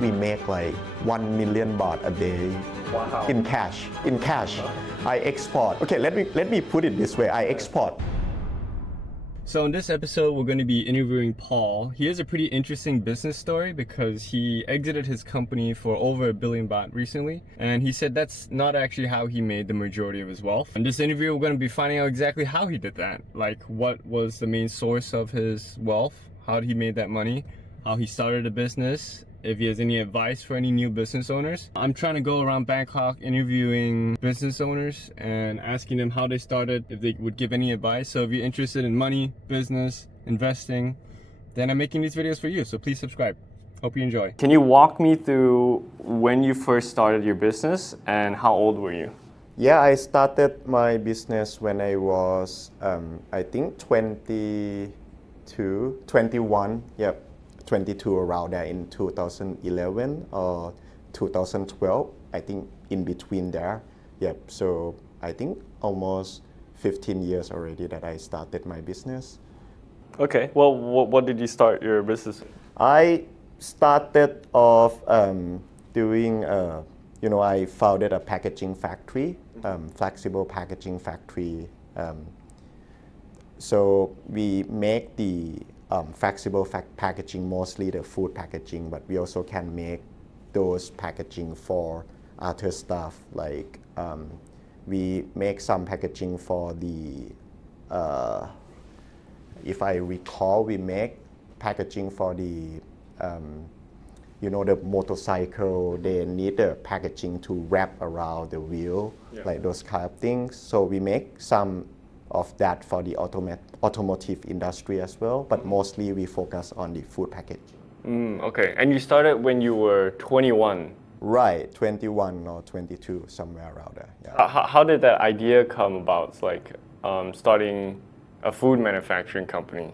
We make like 1 million baht a day. Wow. In cash. I export. Okay, let me put it this way. I export. So in this episode, we're going to be interviewing Paul. He has a pretty interesting business story because he exited his company for over 1 billion baht recently. And he said that's not actually how he made the majority of his wealth. In this interview, we're going to be finding out exactly how he did that. Like what was the main source of his wealth, how he made that money, how he started a business, if he has any advice for any new business owners. I'm trying to go around Bangkok interviewing business owners and asking them how they started, if they would give any advice. So if you're interested in money, business, investing, then I'm making these videos for you. So please subscribe. Hope you enjoy. Can you walk me through when you first started your business and how old were you? Yeah, I started my business when I was, I think 21, yep. 22 around there in 2011 or 2012, I think in between there. Yep, so I think almost 15 years already that I started my business. Okay, well, what did you start your business? I started off doing, I founded a packaging factory, flexible packaging factory. So we make the flexible packaging, mostly the food packaging, but we also can make those packaging for other stuff. Like we make some packaging for the, if I recall, we make packaging for the, the motorcycle. They need the packaging to wrap around the wheel, like those kind of things. So we make some of that for the automotive industry as well, but mostly we focus on the food package. Okay, and you started when you were 21. Right, 21 or 22, somewhere around there. Yeah. How did that idea come about? It's like starting a food manufacturing company.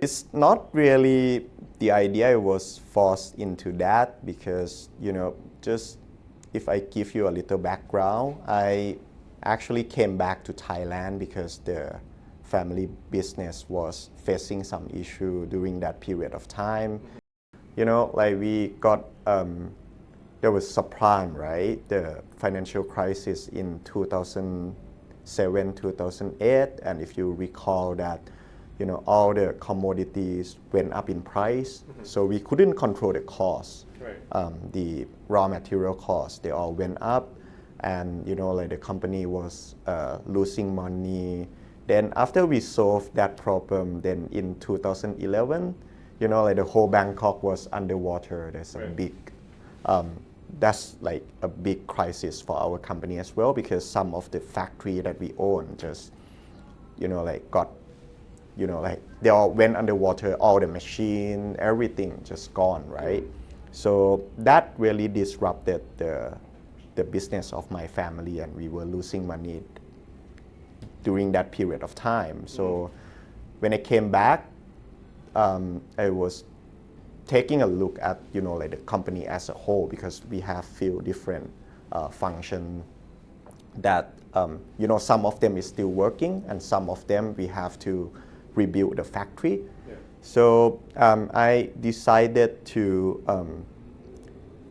It's not really the idea. I was forced into that because, just if I give you a little background, I actually came back to Thailand because the family business was facing some issue during that period of time. Like we got, there was subprime, right? The financial crisis in 2007, 2008. And if you recall that, all the commodities went up in price. So we couldn't control the cost. Right. The raw material costs, they all went up. And the company was losing money. Then after we solved that problem, then in 2011, the whole Bangkok was underwater. There's a big, that's like a big crisis for our company as well, because some of the factory that we own just, got, they all went underwater, all the machine, everything just gone, right? So that really disrupted the business of my family, and we were losing money during that period of time. So when I came back, I was taking a look at the company as a whole, because we have few different functions that some of them is still working, and some of them we have to rebuild the factory. So I decided to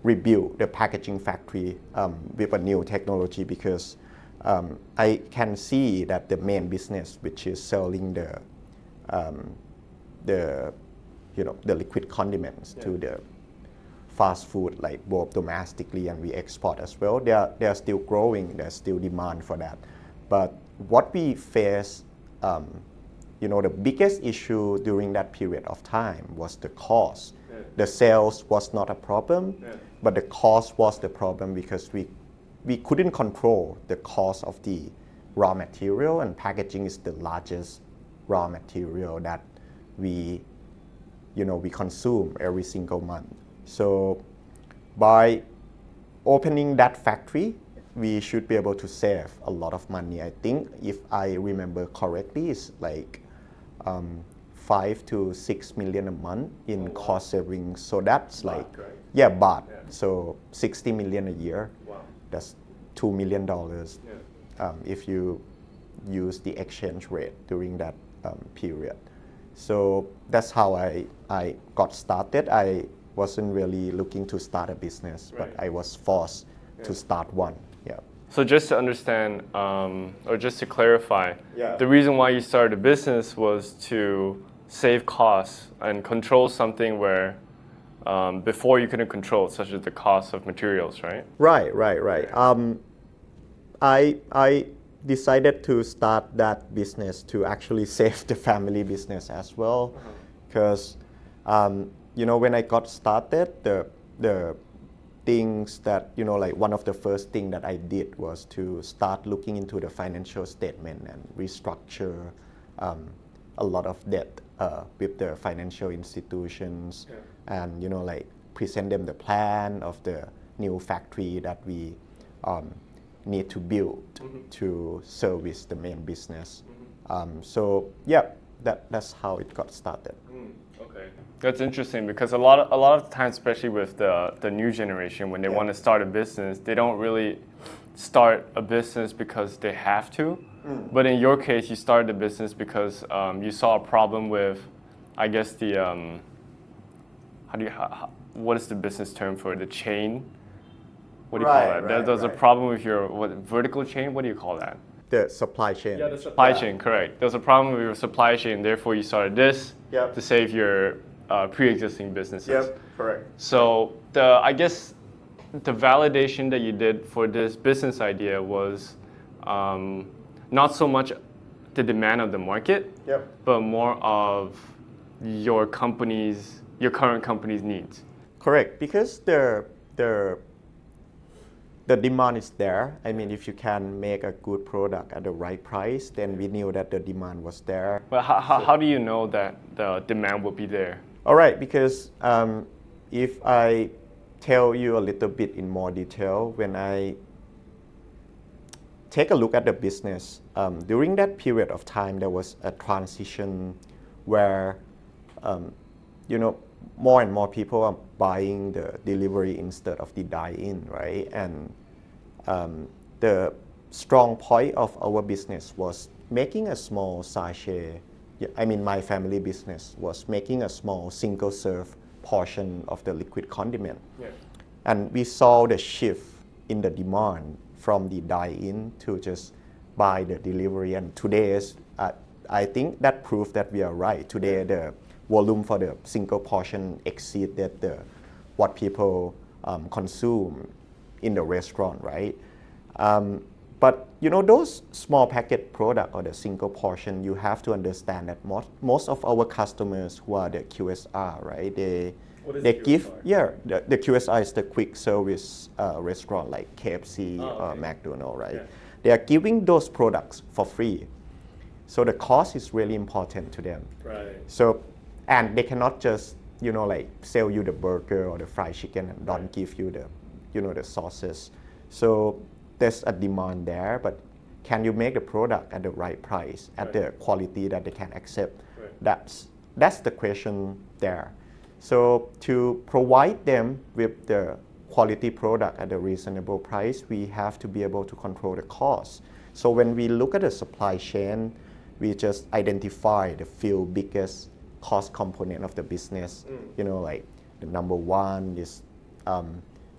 rebuild the packaging factory with a new technology, because I can see that the main business, which is selling the liquid condiments to the fast food, like both domestically and we export as well, they are still growing. There's still demand for that. But what we face, the biggest issue during that period of time was the cost. The sales was not a problem, but the cost was the problem, because we couldn't control the cost of the raw material, and packaging is the largest raw material that we consume every single month. So by opening that factory, we should be able to save a lot of money. I think if I remember correctly, it's like 5 to 6 million a month in cost savings. So that's like, baht, right? Yeah, baht. So 60 million a year. Wow. That's $2 million if you use the exchange rate during that period. So that's how I got started. I wasn't really looking to start a business, but I was forced to start one. Yeah. So just to understand, or just to clarify, Yeah. the reason why you started a business was to save costs and control something where before you couldn't control, such as the cost of materials, right? Right. I decided to start that business to actually save the family business as well, because when I got started, the things that like one of the first thing that I did was to start looking into the financial statement and restructure a lot of debt with the financial institutions, and like present them the plan of the new factory that we need to build to service the main business. So yeah, that's how it got started. Okay, that's interesting because a lot of times, especially with the new generation, when they want to start a business, they don't really start a business because they have to. But in your case, you started a business because you saw a problem with, I guess the what is the business term for it? The chain? What do you call that? There's a problem with your vertical chain. What do you call that? The supply chain. Yeah, the supply chain, correct. There's a problem with your supply chain, therefore you started this to save your pre-existing businesses. Yep, correct. So I guess the validation that you did for this business idea was not so much the demand of the market, but more of your current company's needs. Correct, because the demand is there. I mean, if you can make a good product at the right price, then we knew that the demand was there. But how do you know that the demand will be there? All right, because if I tell you a little bit in more detail, when I take a look at the business, during that period of time, there was a transition where, more and more people are buying the delivery instead of the dine-in, right? And the strong point of our business was making a small sachet. I mean, my family business was making a small single-serve portion of the liquid condiment. And we saw the shift in the demand from the dine-in to just buy the delivery. And today, I think that proved that we are right. Today, the volume for the single portion exceeded what people consume in the restaurant, right? But those small packet product or the single portion, you have to understand that most of our customers who are the QSR, right? They give the QSR is the quick service restaurant like KFC or McDonald's, right? They are giving those products for free, so the cost is really important to them. Right. So, and they cannot just sell you the burger or the fried chicken and don't give you the sauces. So there's a demand there, but can you make the product at the right price, at the quality that they can accept? That's the question there. So to provide them with the quality product at a reasonable price, we have to be able to control the cost. So when we look at the supply chain, we just identify the few biggest cost component of the business. Like the number one is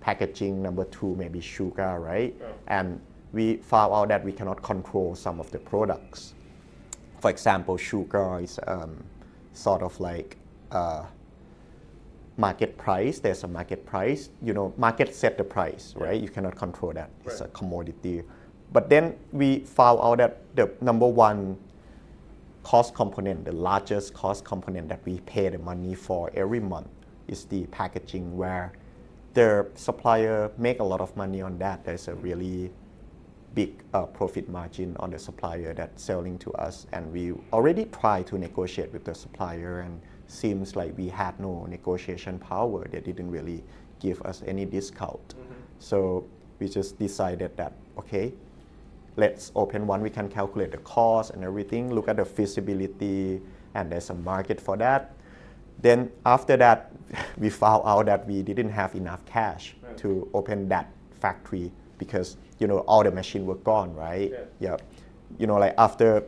packaging, number two maybe sugar, right? And we found out that we cannot control some of the products. For example, sugar is sort of like market price. There's a market price. Market set the price, right? You cannot control that. It's a commodity. But then we found out that the number one cost component, the largest cost component that we pay the money for every month is the packaging, where the supplier make a lot of money on that. There's a really big profit margin on the supplier that's selling to us, and we already tried to negotiate with the supplier, and seems like we had no negotiation power. They didn't really give us any discount. So we just decided that, okay, let's open one. We can calculate the cost and everything, look at the feasibility, and there's a market for that. Then after that, we found out that we didn't have enough cash to open that factory because all the machines were gone, right? Like after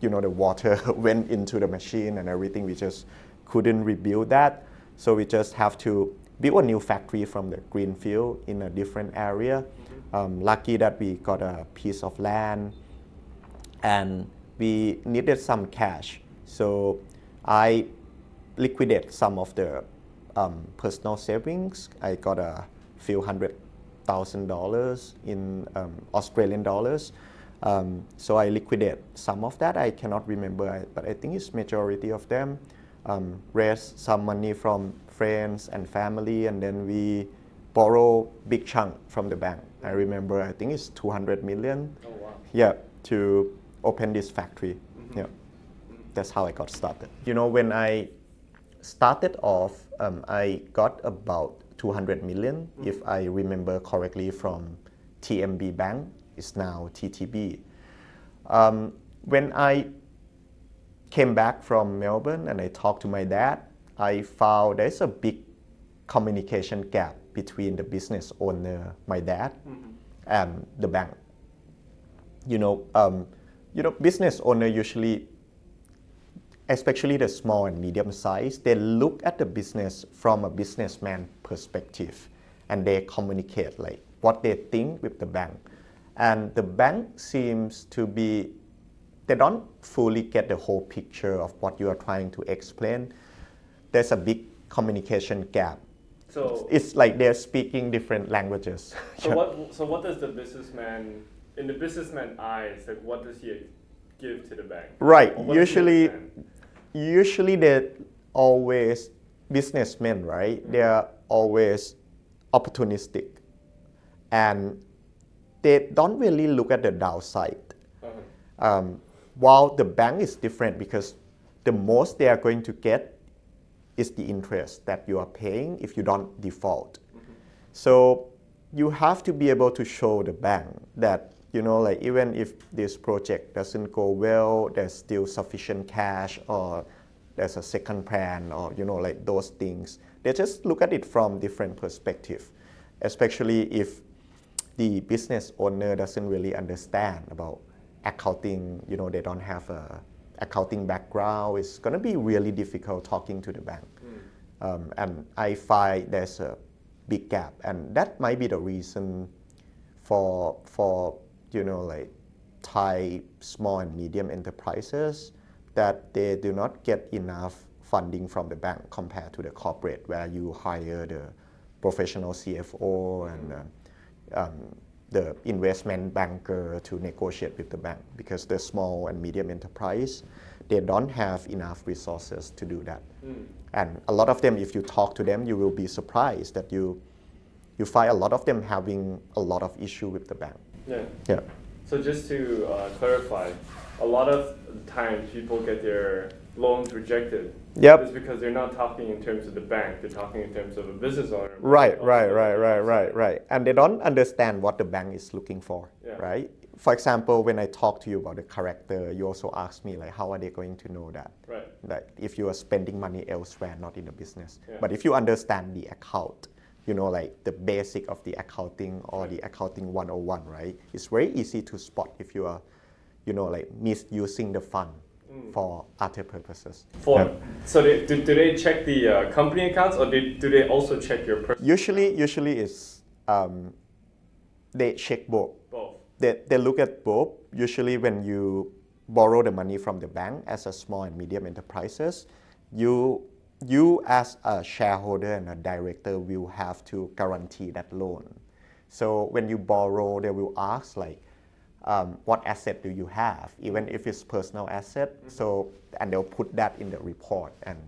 the water went into the machine and everything, we just couldn't rebuild that. So we just have to built a new factory from the greenfield in a different area. Lucky that we got a piece of land and we needed some cash. So I liquidated some of the personal savings. I got a few $100,000 in Australian dollars. So I liquidate some of that. I cannot remember, but I think it's majority of them. Raised some money from friends and family, and then we borrow big chunk from the bank. I remember, I think it's 200 million. Oh wow. Yeah, to open this factory. Yeah, that's how I got started. You know, when I started off, I got about 200 million, if I remember correctly, from TMB Bank. It's now TTB. When I came back from Melbourne and I talked to my dad, I found there's a big communication gap between the business owner, my dad, and the bank. Business owner usually, especially the small and medium size, they look at the business from a businessman perspective, and they communicate like what they think with the bank. And the bank seems to be, they don't fully get the whole picture of what you are trying to explain. There's a big communication gap. So it's like they're speaking different languages. So what does the businessman, in the businessman's eyes, like what does he give to the bank? Right. Usually they're always businessmen, right? They're always opportunistic, and they don't really look at the downside. While the bank is different, because the most they are going to get is the interest that you are paying if you don't default. So you have to be able to show the bank that, even if this project doesn't go well, there's still sufficient cash, or there's a second plan, or those things. They just look at it from different perspective, especially if the business owner doesn't really understand about accounting. They don't have a accounting background. It's going to be really difficult talking to the bank. And I find there's a big gap, and that might be the reason for Thai small and medium enterprises, that they do not get enough funding from the bank compared to the corporate, where you hire the professional CFO and the investment banker to negotiate with the bank, because the small and medium enterprise, they don't have enough resources to do that. And a lot of them, if you talk to them, you will be surprised that you find a lot of them having a lot of issue with the bank. Yeah. So just to clarify, a lot of times people get their loans rejected. Yep. It's because they're not talking in terms of the bank, they're talking in terms of a business owner. Right. And they don't understand what the bank is looking for, right? For example, when I talk to you about the character, you also ask me, like, how are they going to know that? Right. That if you are spending money elsewhere, not in the business. But if you understand the account, the basic of the accounting, or the accounting 101, right? It's very easy to spot if you are, misusing the fund for other purposes. So do they check the company accounts, or do they also check your personal? Usually it's they check both. They look at both. Usually when you borrow the money from the bank as a small and medium enterprises, you as a shareholder and a director will have to guarantee that loan. So when you borrow, they will ask what asset do you have, even if it's personal asset. So, and they'll put that in the report and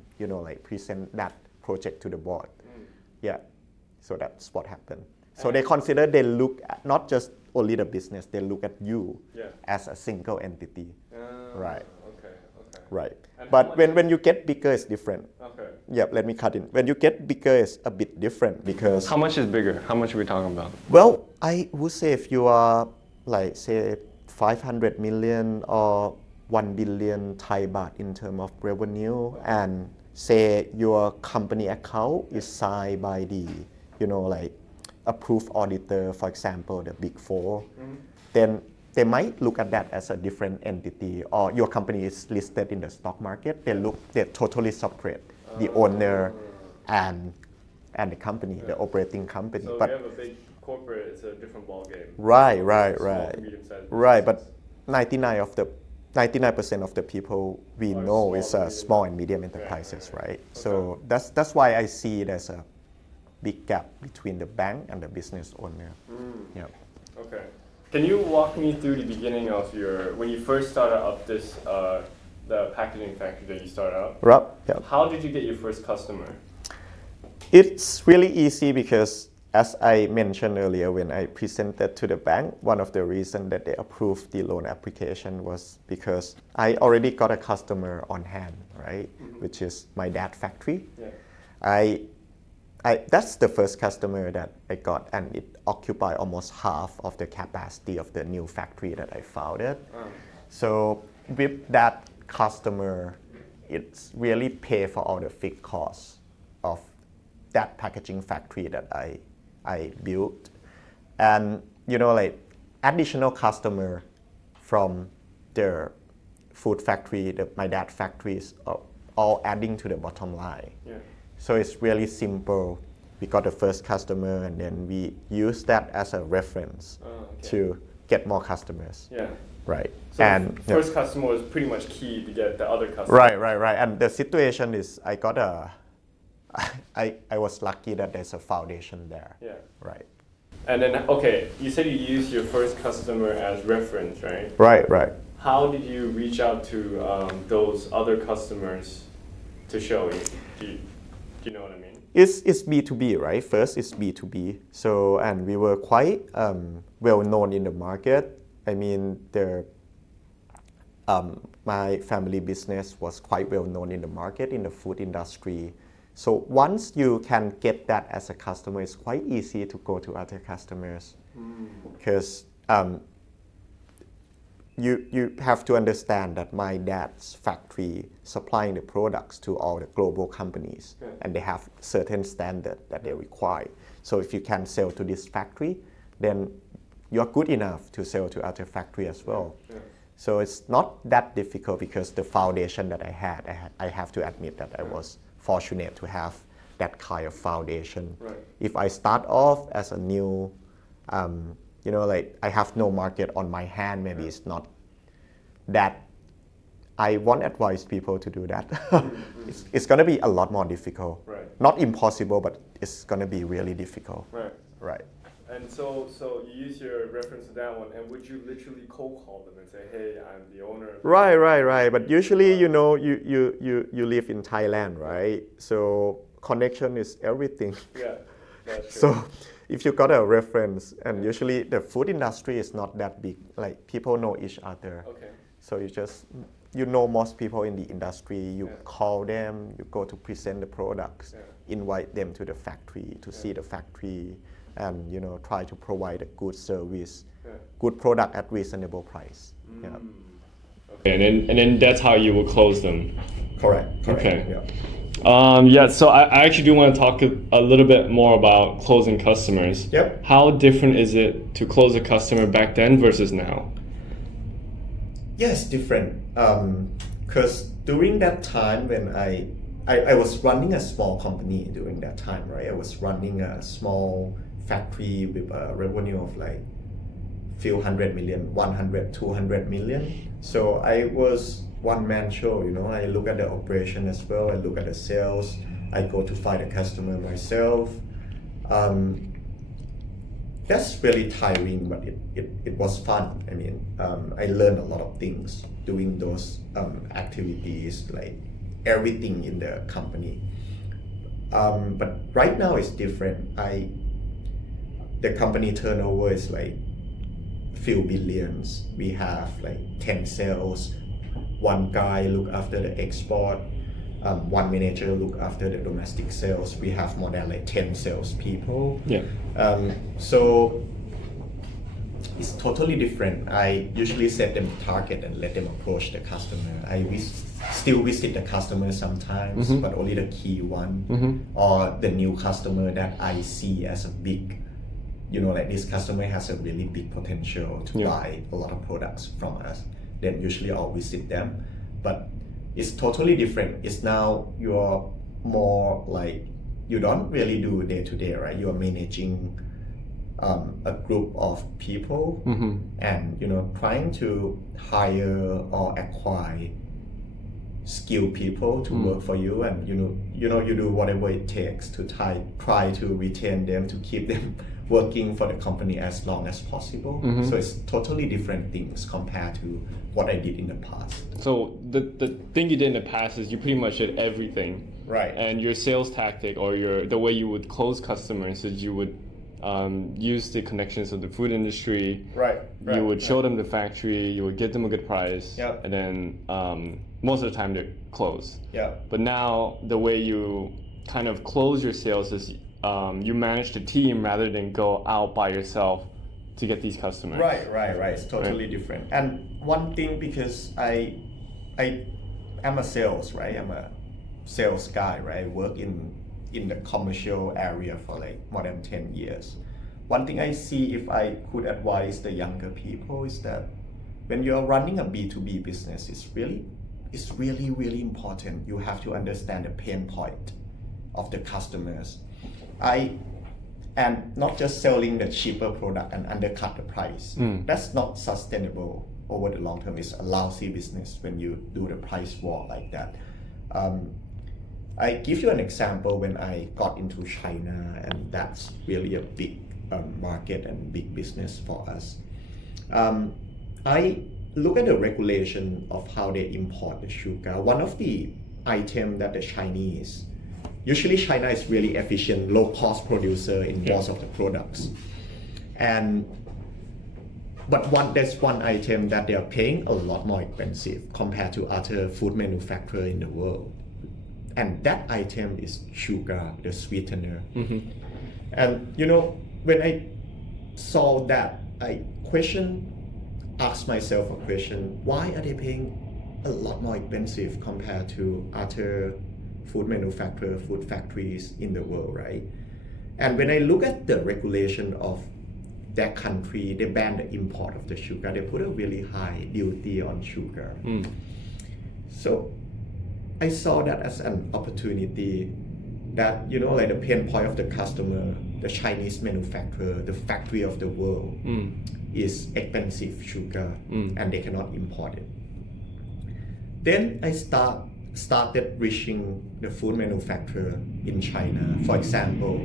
present that project to the board. Yeah. So that's what happened. So they consider, they look at not just only the business, they look at you as a single entity. Right. Okay. Right. But when you get bigger, it's different. Okay. Yeah, let me cut in. When you get bigger, it's a bit different, because... How much is bigger? How much are we talking about? Well, I would say if you are say 500 million or 1 billion Thai baht in terms of revenue, and say your company account is signed by the, approved auditor, for example, the Big Four, then they might look at that as a different entity, or your company is listed in the stock market. They're totally separate, the owner and and the company, the operating company. So but if you have a big corporate, it's a different ballgame. Right. Small to medium-sized Right, but businesses. 99% of the people we Are know small is to medium. small and medium enterprises, Right. right? So that's why I see there's a big gap between the bank and the business owner. Yeah. Okay. Can you walk me through the beginning of when you first started up this, the packaging factory that you started up? Right. Yeah. How did you get your first customer? It's really easy because, as I mentioned earlier, when I presented to the bank, one of the reasons that they approved the loan application was because I already got a customer on hand, right? Which is my dad's factory. Yeah. That's the first customer that I got, and it occupied almost half of the capacity of the new factory that I founded. So with that customer, it's really pay for all the fixed costs of that packaging factory that I built. And like additional customer from the food factory, my dad's factories, are all adding to the bottom line. Yeah. So it's really simple. We got the first customer, and then we use that as a reference to get more customers. Yeah. Right. So and first customer was pretty much key to get the other customer. Right. And the situation is I was lucky that there's a foundation there. Yeah. Right. And then, you said you used your first customer as reference, right? Right. How did you reach out to those other customers to show you? Do you know what I mean? It's B2B, right? First, it's B2B. So, and we were quite well known in the market. I mean, my family business was quite well known in the market, in the food industry. So once you can get that as a customer, it's quite easy to go to other customers. Because you have to understand that my dad's factory supplying the products to all the global companies, and they have certain standard that they require. So if you can sell to this factory, then you're good enough to sell to other factory as well. So it's not that difficult because the foundation that I have to admit that I was fortunate to have that kind of foundation. Right. If I start off as a new, like I have no market on my hand, maybe it's not that. I won't advise people to do that. It's going to be a lot more difficult. Right. Not impossible, but it's going to be really difficult. Right. And so you use your reference to that one, and would you literally cold call them and say, hey, I'm the owner of Right. But usually, you live in Thailand, right? So connection is everything. Yeah, that's true. So if you got a reference, and usually the food industry is not that big, like people know each other. Okay. So you know most people in the industry, you call them, you go to present the products, invite them to the factory to see the factory, and try to provide a good service, good product at reasonable price. Okay, and then that's how you will close them. Correct. Okay. Yeah. So I actually do want to talk a little bit more about closing customers. Yep. How different is it to close a customer back then versus now? Yes, different. Because during that time when I was running a small company during that time, right? I was running a small factory with a revenue of like few hundred million, 100, 200 million. So I was one-man show, I look at the operation as well, I look at the sales, I go to find a customer myself. That's really tiring, but it was fun. I mean, I learned a lot of things doing those activities, like everything in the company. But right now it's different. The company turnover is like few billions. We have like 10 sales. One guy look after the export. One manager look after the domestic sales. We have more than like 10 sales people. Yeah. So it's totally different. I usually set them a target and let them approach the customer. Still visit the customer sometimes, but only the key one, or the new customer that I see as a big, like this customer has a really big potential to buy a lot of products from us. Then usually I'll visit them, but it's totally different. It's now you're more like you don't really do day to day, right? You are managing a group of people, and trying to hire or acquire skilled people to work for you, and you do whatever it takes to try to retain them, to keep them working for the company as long as possible. So it's totally different things compared to what I did in the past. So the thing you did in the past is you pretty much did everything. Right. And your sales tactic or the way you would close customers is you would use the connections of the food industry. Right. You would show them the factory, you would give them a good price, Yep. and then most of the time they're closed. Yeah. But now the way you kind of close your sales is you manage the team rather than go out by yourself to get these customers. Right. It's totally different. And one thing, because I am a sales, right? I'm a sales guy, right? I work in the commercial area for like more than 10 years. One thing I see, if I could advise the younger people, is that when you're running a B2B business, it's really important. You have to understand the pain point of the customers. And not just selling the cheaper product and undercut the price. That's not sustainable over the long term. It's a lousy business when you do the price war like that. I give you an example when I got into China, and that's really a big market and big business for us. I look at the regulation of how they import the sugar. One of the items that the Chinese, usually China is really efficient, low-cost producer in most of the products. But there's one item that they are paying a lot more expensive compared to other food manufacturers in the world. And that item is sugar, the sweetener. And when I saw that, I asked myself a question: why are they paying a lot more expensive compared to other food manufacturers, food factories in the world, right? And when I look at the regulation of that country, they ban the import of the sugar. They put a really high duty on sugar. So I saw that as an opportunity that, like the pain point of the customer, the Chinese manufacturer, the factory of the world is expensive sugar, and they cannot import it. Then I started reaching the food manufacturer in China. For example,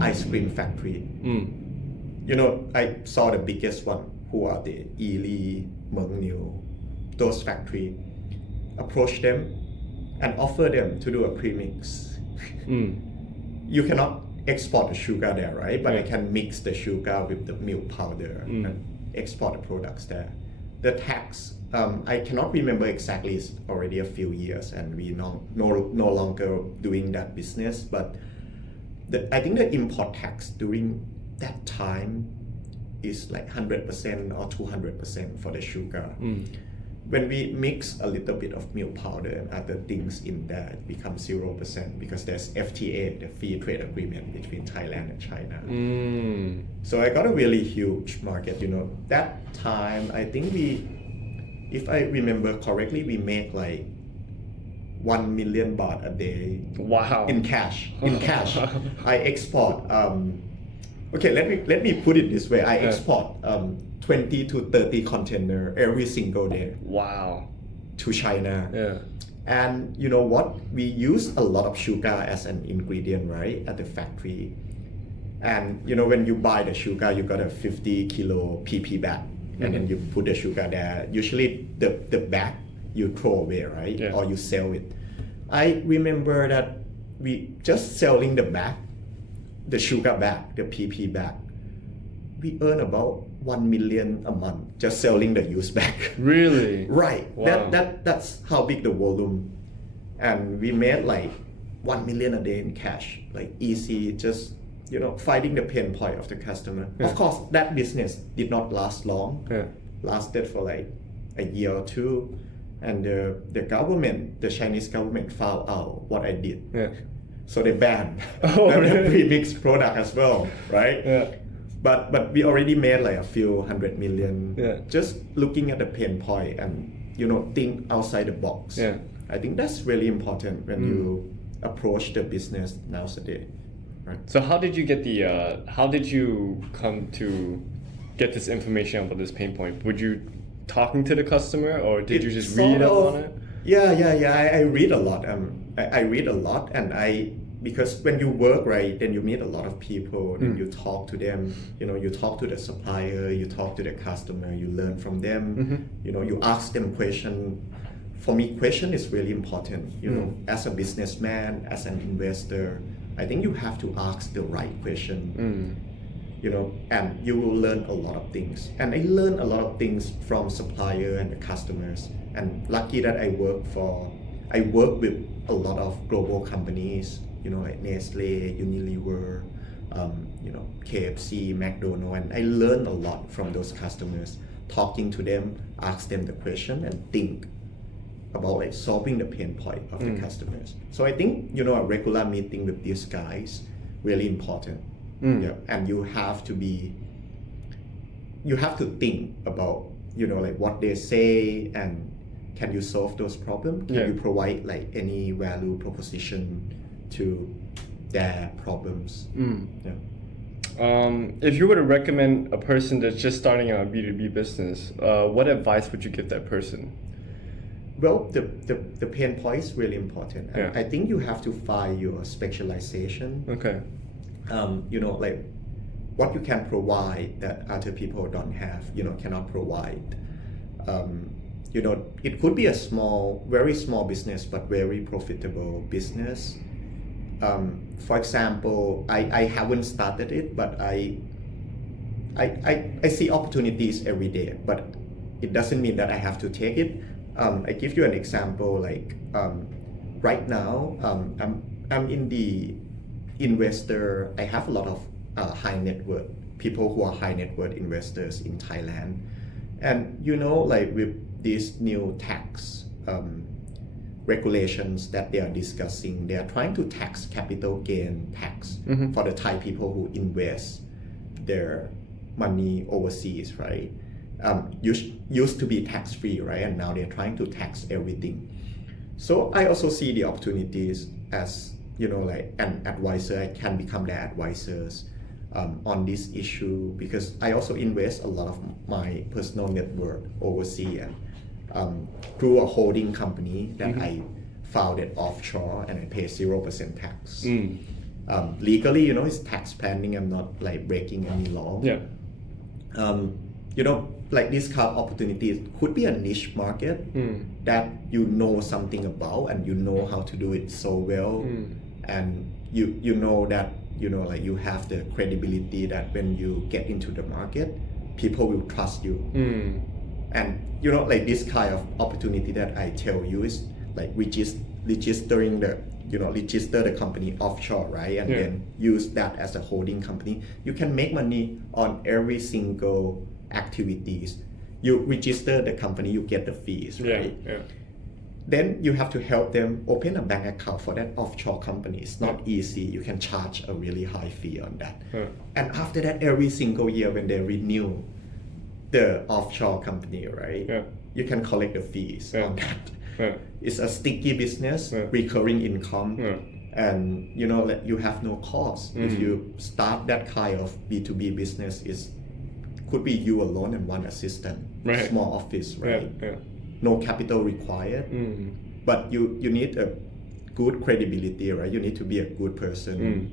ice cream factory. I saw the biggest one, who are the Yili, Mengniu, those factory. Approach them and offer them to do a premix. You cannot export the sugar there, right? But I can mix the sugar with the milk powder and export the products there. The tax, I cannot remember exactly, it's already a few years and we no longer doing that business, but I think the import tax during that time is like 100% or 200% for the sugar. When we mix a little bit of milk powder and other things in there, it becomes 0% because there's FTA, the free trade agreement between Thailand and China. So I got a really huge market. That time, I think if I remember correctly, we make like 1 million baht a day. Wow. In cash. I export. Okay, let me put it this way. I export 20 to 30 container every single day. Wow. To China. And you know what? We use a lot of sugar as an ingredient, right, at the factory. And when you buy the sugar, you got a 50 kilo PP bag, and then you put the sugar there. Usually the bag you throw away, right? Or you sell it. I remember that we just selling the bag, the sugar bag, the PP bag. We earn about 1 million a month just selling the used bag. Really? Right. Wow. That's how big the volume. And we made like 1 million a day in cash, like easy, just fighting the pain point of the customer. Of course, that business did not last long. Lasted for like a year or two, and the Chinese government found out what I did. So they banned the pre-mixed product as well, right? But we already made like a few 100 million. Just looking at the pain point and think outside the box. I think that's really important when you approach the business nowadays. right. So how did you get how did you come to get this information about this pain point? Would you talking to the customer, or did you just read up on it? Yeah. I read a lot. I read a lot, and because when you work, right, then you meet a lot of people, then you talk to them. You talk to the supplier, you talk to the customer, you learn from them. You ask them question. For me, question is really important. As a businessman, as an investor, I think you have to ask the right question. And you will learn a lot of things. And I learned a lot of things from supplier and the customers. And lucky that I work with a lot of global companies, like Nestle, Unilever, KFC, McDonald's, and I learned a lot from those customers. Talking to them, ask them the question, and think about like solving the pain point of the customers. So I think a regular meeting with these guys really important. Yeah, and you have to think about like what they say, and can you solve those problems? Can you provide like any value proposition to their problems? If you were to recommend a person that's just starting out a B2B business, what advice would you give that person? Well, the pain point is really important. And I think you have to find your specialization. Okay. Like what you can provide that other people don't have, cannot provide. It could be a very small business, but very profitable business. For example, I haven't started it, but I see opportunities every day, but it doesn't mean that I have to take it. I give you an example, like right now, I'm in the investor. I have a lot of high net worth people who are high net worth investors in Thailand, and like with these new tax regulations that they are discussing, they are trying to tax capital gain tax for the Thai people who invest their money overseas, right? Used to be tax free, right? And now they're trying to tax everything. So I also see the opportunities as like an advisor. I can become their advisors on this issue, because I also invest a lot of my personal net worth overseas, and through a holding company that I founded offshore, and I pay 0% tax. Legally, it's tax planning. I'm not like breaking any law. Like this kind of opportunities could be a niche market that something about, and how to do it so well, and that like you have the credibility that when you get into the market, people will trust you. And like this kind of opportunity that I tell you is like registering register the company offshore, right? And then use that as a holding company. You can make money on every single activities. You register the company, you get the fees, right? Then you have to help them open a bank account for that offshore company. It's not easy. You can charge a really high fee on that. And after that, every single year when they renew the offshore company, right? You can collect the fees on that. It's a sticky business, recurring income, and like you have no cost. If you start that kind of B2B business, could be you alone and one assistant, small office, right? No capital required, but you need a good credibility, right? You need to be a good person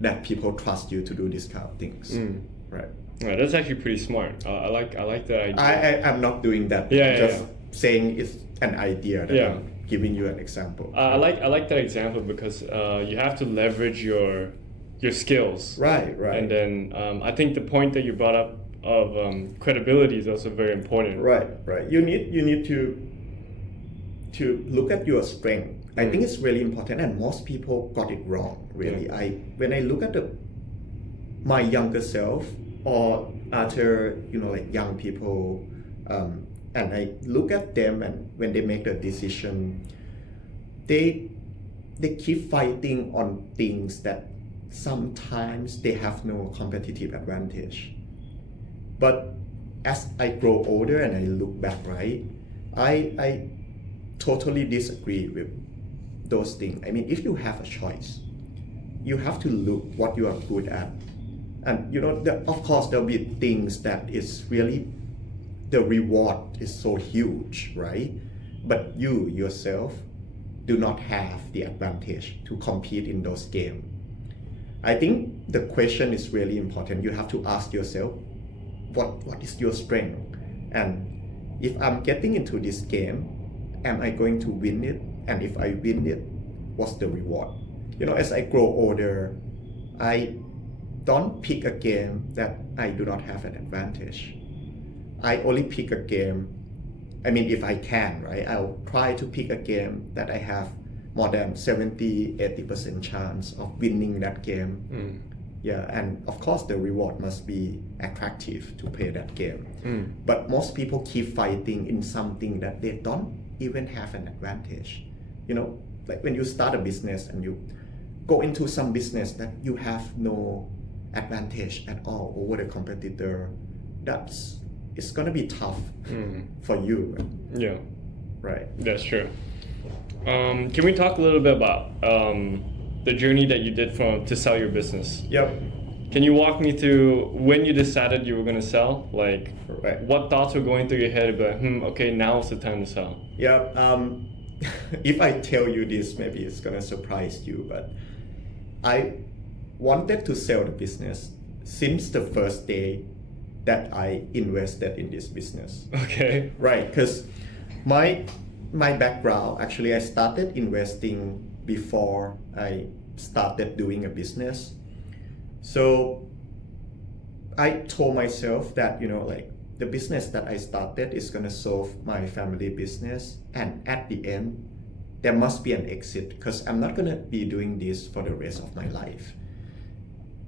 that people trust you to do this kind of things, right? Right, that's actually pretty smart. I like that idea. I'm not doing that. Saying it's an idea that I'm giving you an example. I like that example because you have to leverage your skills. Right. And then I think the point that you brought up of credibility is also very important. Right. You need to look at your strength. I think it's really important, and most people got it wrong. Really, when I look at my younger self or other like young people, and I look at them, and when they make the decision, they keep fighting on things that sometimes they have no competitive advantage. But as I grow older and I look back, right, I totally disagree with those things. I mean, if you have a choice, you have to look what you are good at. And of course there'll be things that is really, the reward is so huge, right? But you yourself do not have the advantage to compete in those games. I think the question is really important. You have to ask yourself, what is your strength? And if I'm getting into this game, am I going to win it? And if I win it, what's the reward? As I grow older, I don't pick a game that I do not have an advantage. I only pick a game, if I can, right? I'll try to pick a game that I have more than 70-80% chance of winning that game. Yeah, and of course the reward must be attractive to play that game. But most people keep fighting in something that they don't even have an advantage. Like when you start a business and you go into some business that you have no advantage at all over the competitor, it's gonna be tough for you. Yeah, right. That's true. Can we talk a little bit about the journey that you did to sell your business? Yep. Can you walk me through when you decided you were going to sell? Like, right. What thoughts were going through your head about, okay, now's the time to sell? Yeah. If I tell you this, maybe it's going to surprise you, but I wanted to sell the business since the first day that I invested in this business. Okay. Right, because my background, actually, I started investing before I started doing a business. So I told myself that, the business that I started is going to solve my family business. And at the end, there must be an exit because I'm not going to be doing this for the rest of my life.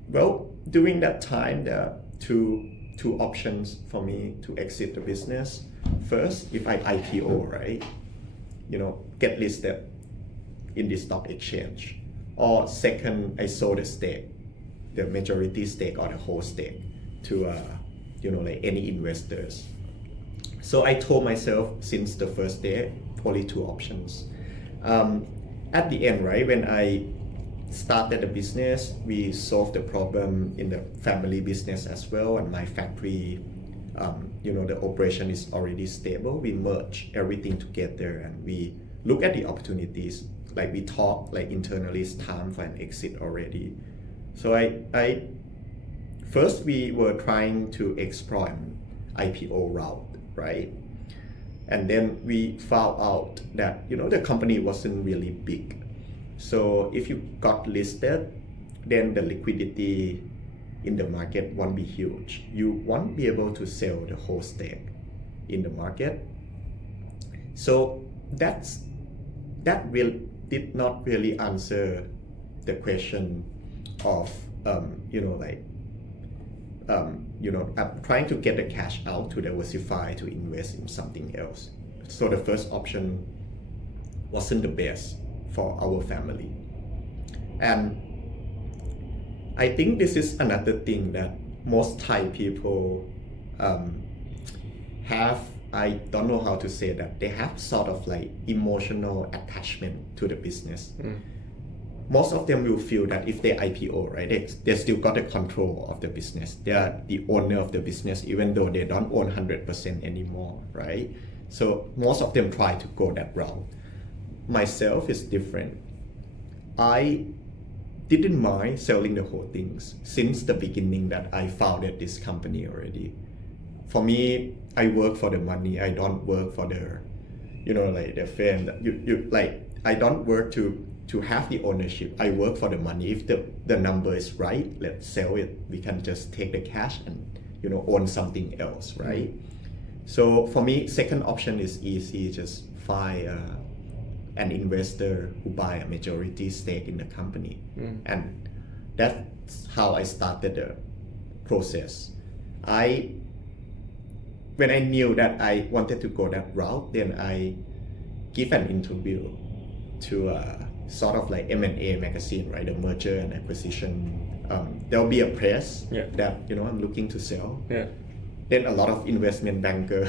Well, during that time, there are two options for me to exit the business. First, if I IPO, right? Get listed in the stock exchange. Or second, I sold the stake, the majority stake or the whole stake to any investors. So I told myself since the first day, only two options. At the end, right, when I started the business, we solved the problem in the family business as well, and my factory, the operation is already stable. We merge everything together and we look at the opportunities. Like we talk internally, it's time for an exit already. So I first we were trying to explore an IPO route, right? And then we found out that the company wasn't really big. So if you got listed, then the liquidity in the market won't be huge. You won't be able to sell the whole stake in the market. So that did not really answer the question of I'm trying to get the cash out to diversify, to invest in something else. So the first option wasn't the best for our family. And I think this is another thing that most Thai people have, I don't know how to say that, they have sort of emotional attachment to the business. Most of them will feel that if they IPO, right, they still got the control of the business. They are the owner of the business, even though they don't own 100% anymore, right? So most of them try to go that route. Myself is different. I didn't mind selling the whole things since the beginning that I founded this company already. For me, I work for the money. I don't work for the, the fame. I don't work to have the ownership. I work for the money. If the number is right, let's sell it. We can just take the cash and own something else, right? So for me, second option is easy. Just find an investor who buy a majority stake in the company, and that's how I started the process. When I knew that I wanted to go that route, then I give an interview to sort of M&A magazine, right? The merger and acquisition. There'll be a press that I'm looking to sell. Yeah. Then a lot of investment banker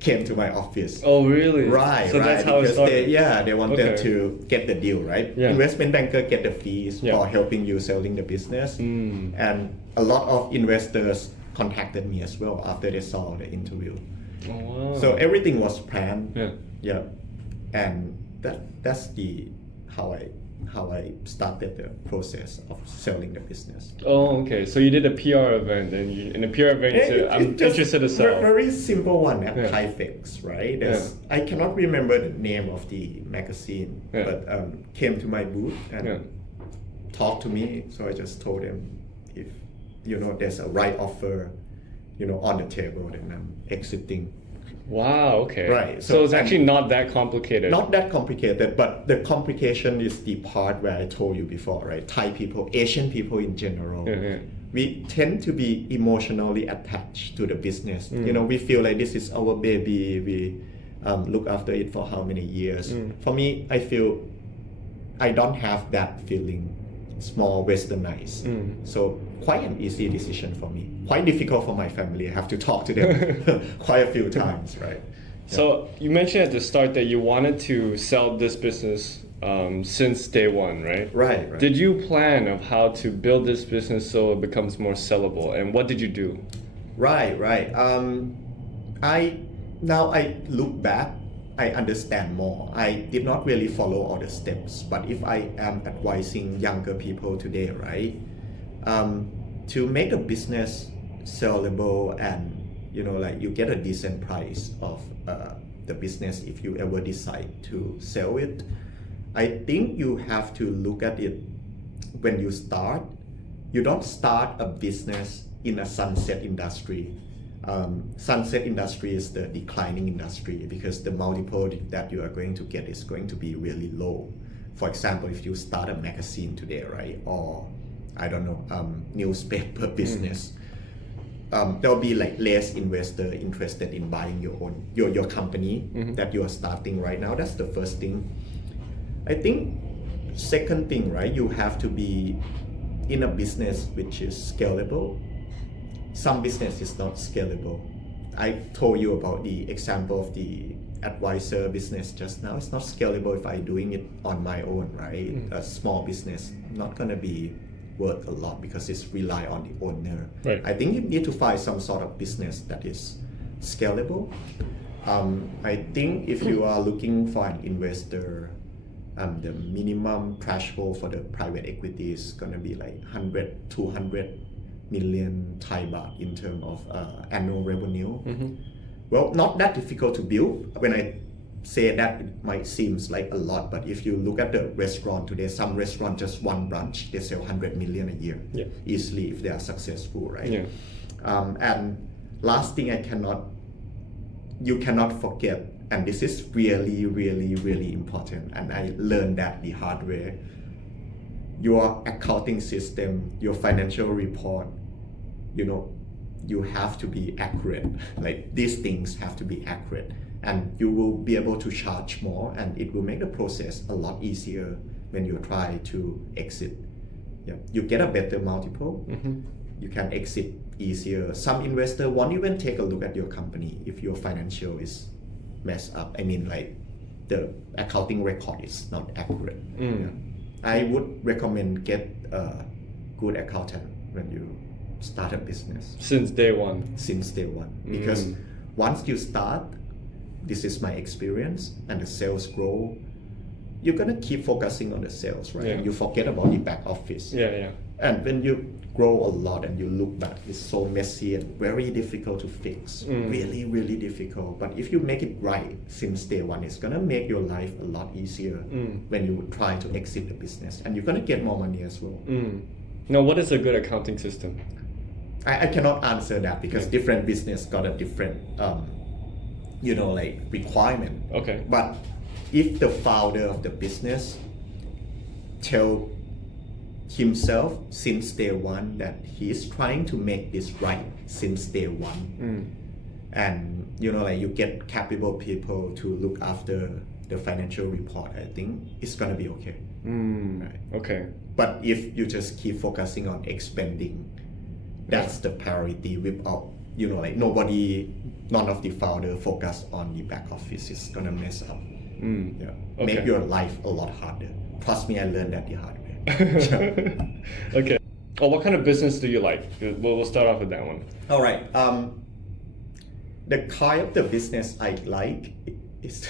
came to my office. Oh, really? Right, So right. that's how it because started. they wanted Okay. to get the deal, right? Yeah. Investment banker get the fees Yeah. for helping you selling the business. And a lot of investors contacted me as well after they saw the interview. Oh, wow. So everything was planned. Yeah. Yeah. And that's the how I started the process of selling the business. Oh, okay. So you did a PR event, and in the PR event, you said, I'm It's just interested to sell. Very simple one at Yeah. Tyfex, right? I cannot remember the name of the magazine, Yeah. but came to my booth and Yeah. talked to me. So I just told them if there's a right offer, on the table, then I'm exiting. Wow, okay. Right, So so- it's actually not that complicated. Not that complicated, but the complication is the part where I told you before, right? Thai people, Asian people in general, Yeah. we tend to be emotionally attached to the business. We feel like this is our baby. We look after it for how many years. For me, I feel I don't have that feeling. It's more westernized. So quite an easy decision for me. Quite difficult for my family. I have to talk to them quite a few times, right? So you mentioned at the start that you wanted to sell this business since day one, right? Right. Did you plan of how to build this business so it becomes more sellable, and what did you do? Right. I look back, I understand more. I did not really follow all the steps, but if I am advising younger people today, right, to make a business sellable and you get a decent price of the business if you ever decide to sell it, I think you have to look at it when you start. You don't start a business in a sunset industry. Sunset industry is the declining industry because the multiple that you are going to get is going to be really low. For example, if you start a magazine today, right, or I don't know, newspaper business, there'll be like less investor interested in buying your company that you are starting right now. That's the first thing. I think second thing, right, you have to be in a business which is scalable. Some business is not scalable. I told you about the example of the advisor business just now. It's not scalable if I'm doing it on my own, right? A small business not gonna be worth a lot because it's rely on the owner. Right. I think you need to find some sort of business that is scalable. I think if you are looking for an investor, the minimum threshold for the private equity is gonna be like 100, 200 million Thai baht in terms of annual revenue. Well, not that difficult to build. When I say that, it might seem like a lot, but if you look at the restaurant today, some restaurant just one branch, they sell 100 million a year easily if they are successful, right? And last thing you cannot forget, and this is really, really, really important, and I learned that the hard way. Your accounting system, your financial report, you have to be accurate. Like these things have to be accurate, and you will be able to charge more, and it will make the process a lot easier when you try to exit. You get a better multiple. You can exit easier. Some investor won't even take a look at your company if your financial is messed up. I mean, like the accounting record is not accurate. I would recommend get a good accountant when you start a business. Since day one. Because once you start, this is my experience, and the sales grow, you're gonna keep focusing on the sales, right? And you forget about the back office. And when you grow a lot and you look back, it's so messy and very difficult to fix. Really, really difficult. But if you make it right since day one, it's gonna make your life a lot easier when you try to exit the business, and you're gonna get more money as well. Now, what is a good accounting system? I cannot answer that because different business got a different, like requirement. Okay. But if the founder of the business tell himself since day one that he is trying to make this right since day one, and you get capable people to look after the financial report, I think it's gonna be okay. Right. Okay. But if you just keep focusing on expanding, that's the priority without like none of the founder focus on the back office is gonna mess up. Yeah. Okay. Make your life a lot harder. Trust me, I learned that the hard way. Okay. Oh, what kind of business do you like? We'll start off with that one. All right. The kind of the business I like is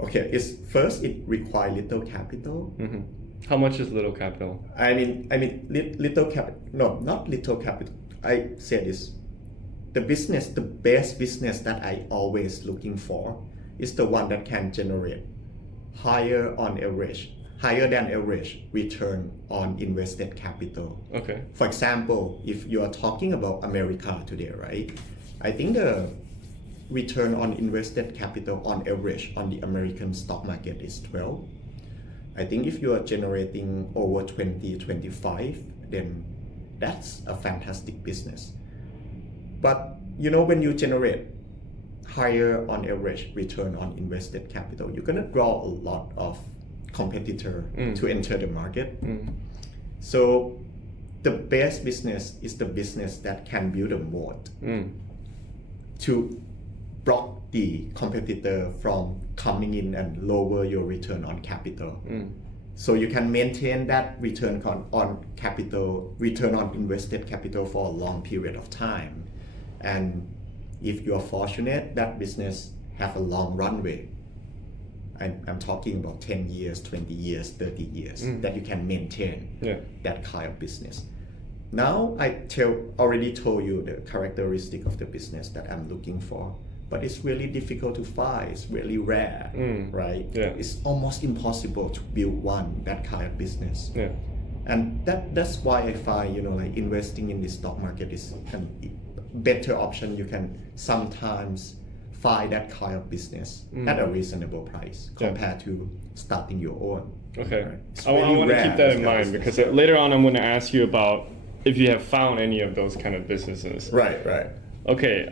okay. Is first it require little capital. Mm-hmm. How much is little capital? I mean, little capital. No, not little capital. I say this. The best business that I always looking for is the one that can generate higher than average return on invested capital. Okay. For example, if you are talking about America today, right? I think the return on invested capital on average on the American stock market is 12. I think if you are generating over 20, 25, then that's a fantastic business. But when you generate higher on average return on invested capital, you're gonna draw a lot of competitor to enter the market. So the best business is the business that can build a moat to block the competitor from coming in and lower your return on capital. So you can maintain that return on invested capital for a long period of time. And if you are fortunate, that business have a long runway. I'm talking about 10 years, 20 years, 30 years that you can maintain that kind of business. Now I already told you the characteristic of the business that I'm looking for, but it's really difficult to find. It's really rare, right? Yeah. It's almost impossible to build that kind of business. Yeah. And that's why I find like investing in the stock market is a better option. You can sometimes find that kind of business at a reasonable price compared to starting your own. Okay. Right? I want to keep that in mind because later on I'm going to ask you about if you have found any of those kind of businesses. Right. Okay,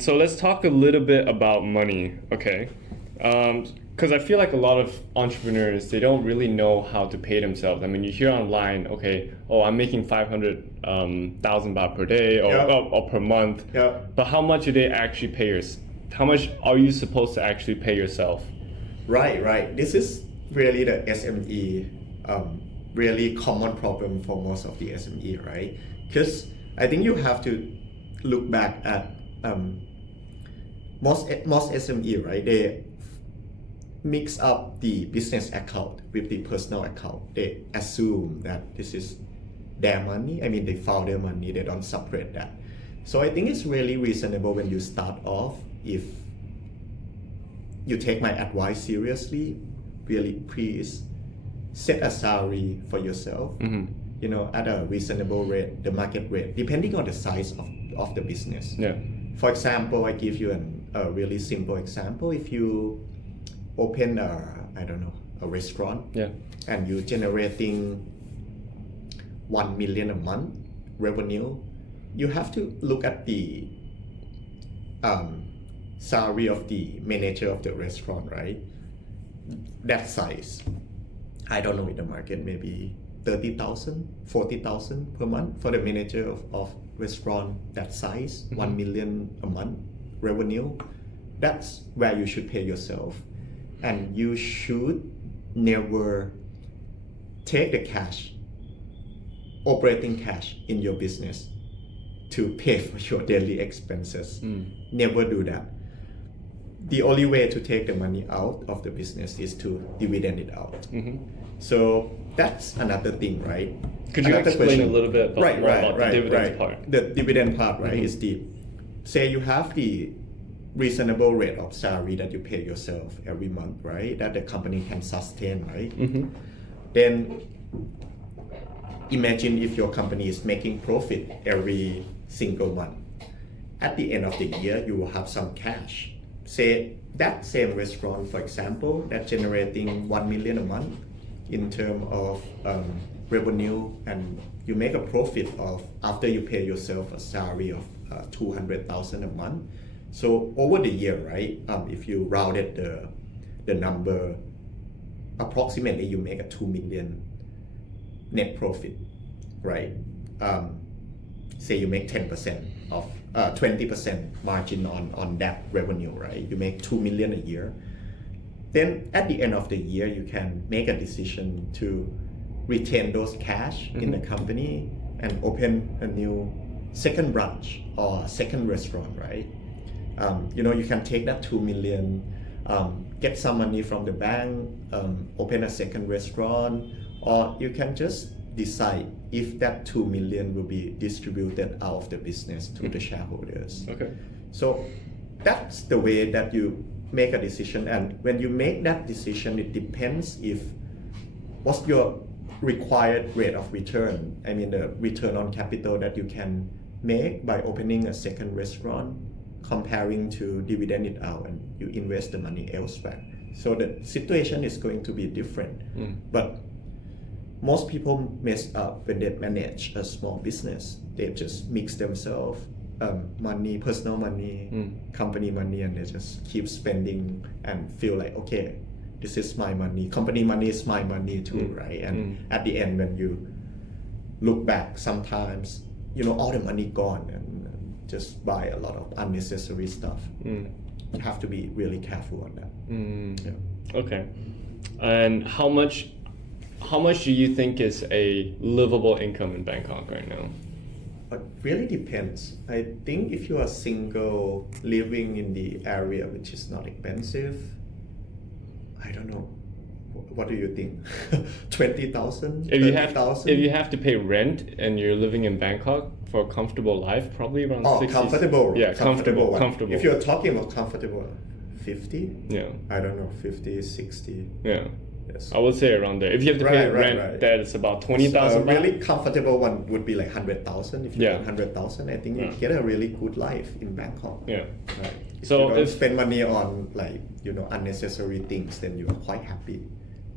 so let's talk a little bit about money, okay? Because I feel like a lot of entrepreneurs, they don't really know how to pay themselves. I mean, you hear online, okay, I'm making 500,000 baht per day or per month. Yeah. But how much do they actually pay how much are you supposed to actually pay yourself? Right. This is really the SME, really common problem for most of the SME, right? Because I think you have to look back at most SME, right? They mix up the business account with the personal account. They assume that this is their money. I mean, they found their money. They don't separate that. So I think it's really reasonable when you start off, if you take my advice seriously, really please set a salary for yourself, at a reasonable rate, the market rate, depending on the size of the business. Yeah. For example, I give you a really simple example. If you open a restaurant, and you're generating 1 million a month revenue, you have to look at the salary of the manager of the restaurant, right? That size, I don't know in the market, maybe 30,000, 40,000 per month for the manager of restaurant that size, 1 million a month revenue. That's where you should pay yourself. And you should never take the operating cash in your business to pay for your daily expenses. Never do that. The only way to take the money out of the business is to dividend it out. So that's another thing, right? Could you explain a little bit about the dividend part? The dividend part, right, is say you have the reasonable rate of salary that you pay yourself every month, right? That the company can sustain, right? Then imagine if your company is making profit every single month. At the end of the year, you will have some cash. Say that same restaurant, for example, that's generating 1 million a month in terms of revenue, and you make a profit of, after you pay yourself a salary of 200,000 a month. So over the year, right, if you rounded the number, approximately you make a 2 million net profit, right? Say you make 10%. of 20% margin on that revenue, right? You make 2 million a year. Then at the end of the year, you can make a decision to retain those cash in the company and open a new second branch or second restaurant, right? You can take that 2 million, get some money from the bank, open a second restaurant, or you can just decide if that 2 million will be distributed out of the business to the shareholders. Okay. So that's the way that you make a decision. And when you make that decision, it depends if what's your required rate of return. I mean, the return on capital that you can make by opening a second restaurant, comparing to dividend it out and you invest the money elsewhere. So the situation is going to be different. But most people mess up when they manage a small business. They just mix themselves, money, personal money, company money, and they just keep spending and feel like, okay, this is my money. Company money is my money too, right? And at the end, when you look back, sometimes, all the money gone and just buy a lot of unnecessary stuff. You have to be really careful on that. Yeah. Okay. And how much do you think is a livable income in Bangkok right now? It really depends. I think if you are single living in the area which is not expensive, I don't know. What do you think? 20,000? If 30,000? you have to pay rent and you're living in Bangkok for a comfortable life, probably around 60. Comfortable. Yeah, comfortable. If you're talking about comfortable, 50? Yeah. I don't know, 50, 60. Yeah. Yes. I would say around there. If you have to pay rent, that is about 20,000. A really comfortable one would be like 100,000. If you get 100,000, I think you get a really good life in Bangkok. Yeah. Right. If So you don't spend money on unnecessary things, then you are quite happy.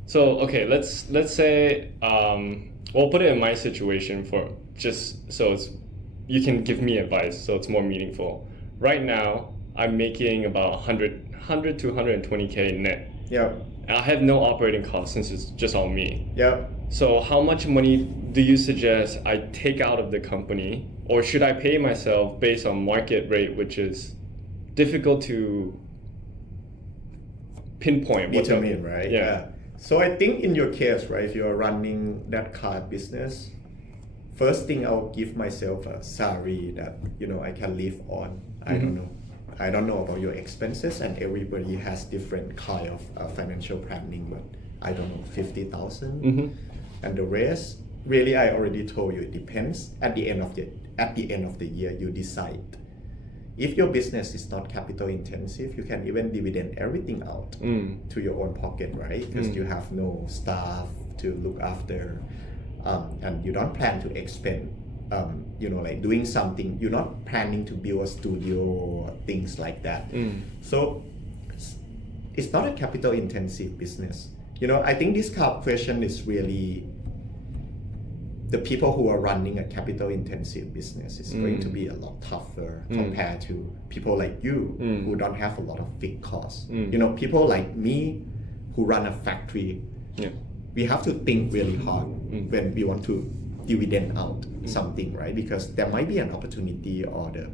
So okay, let's say we'll put it in my situation for just so you can give me advice so it's more meaningful. Right now, I'm making about 100 to 120K net. Yeah. And I have no operating costs since it's just all me. Yeah. So how much money do you suggest I take out of the company, or should I pay myself based on market rate, which is difficult to pinpoint? Determine, right? Yeah. So I think in your case, right, if you're running that card business, first thing I'll give myself a salary that I can live on. I don't know about your expenses, and everybody has different kind of financial planning, but I don't know, 50,000, and the rest, really, I already told you, it depends. At the end of the year, you decide. If your business is not capital intensive, you can even dividend everything out to your own pocket, right? Because you have no staff to look after, and you don't plan to expend. Like doing something, you're not planning to build a studio or things like that. So it's not a capital intensive business. I think this kind of question is really the people who are running a capital intensive business is going to be a lot tougher compared to people like you who don't have a lot of fixed costs. People like me who run a factory, we have to think really hard when we want to dividend out something, right? Because there might be an opportunity or the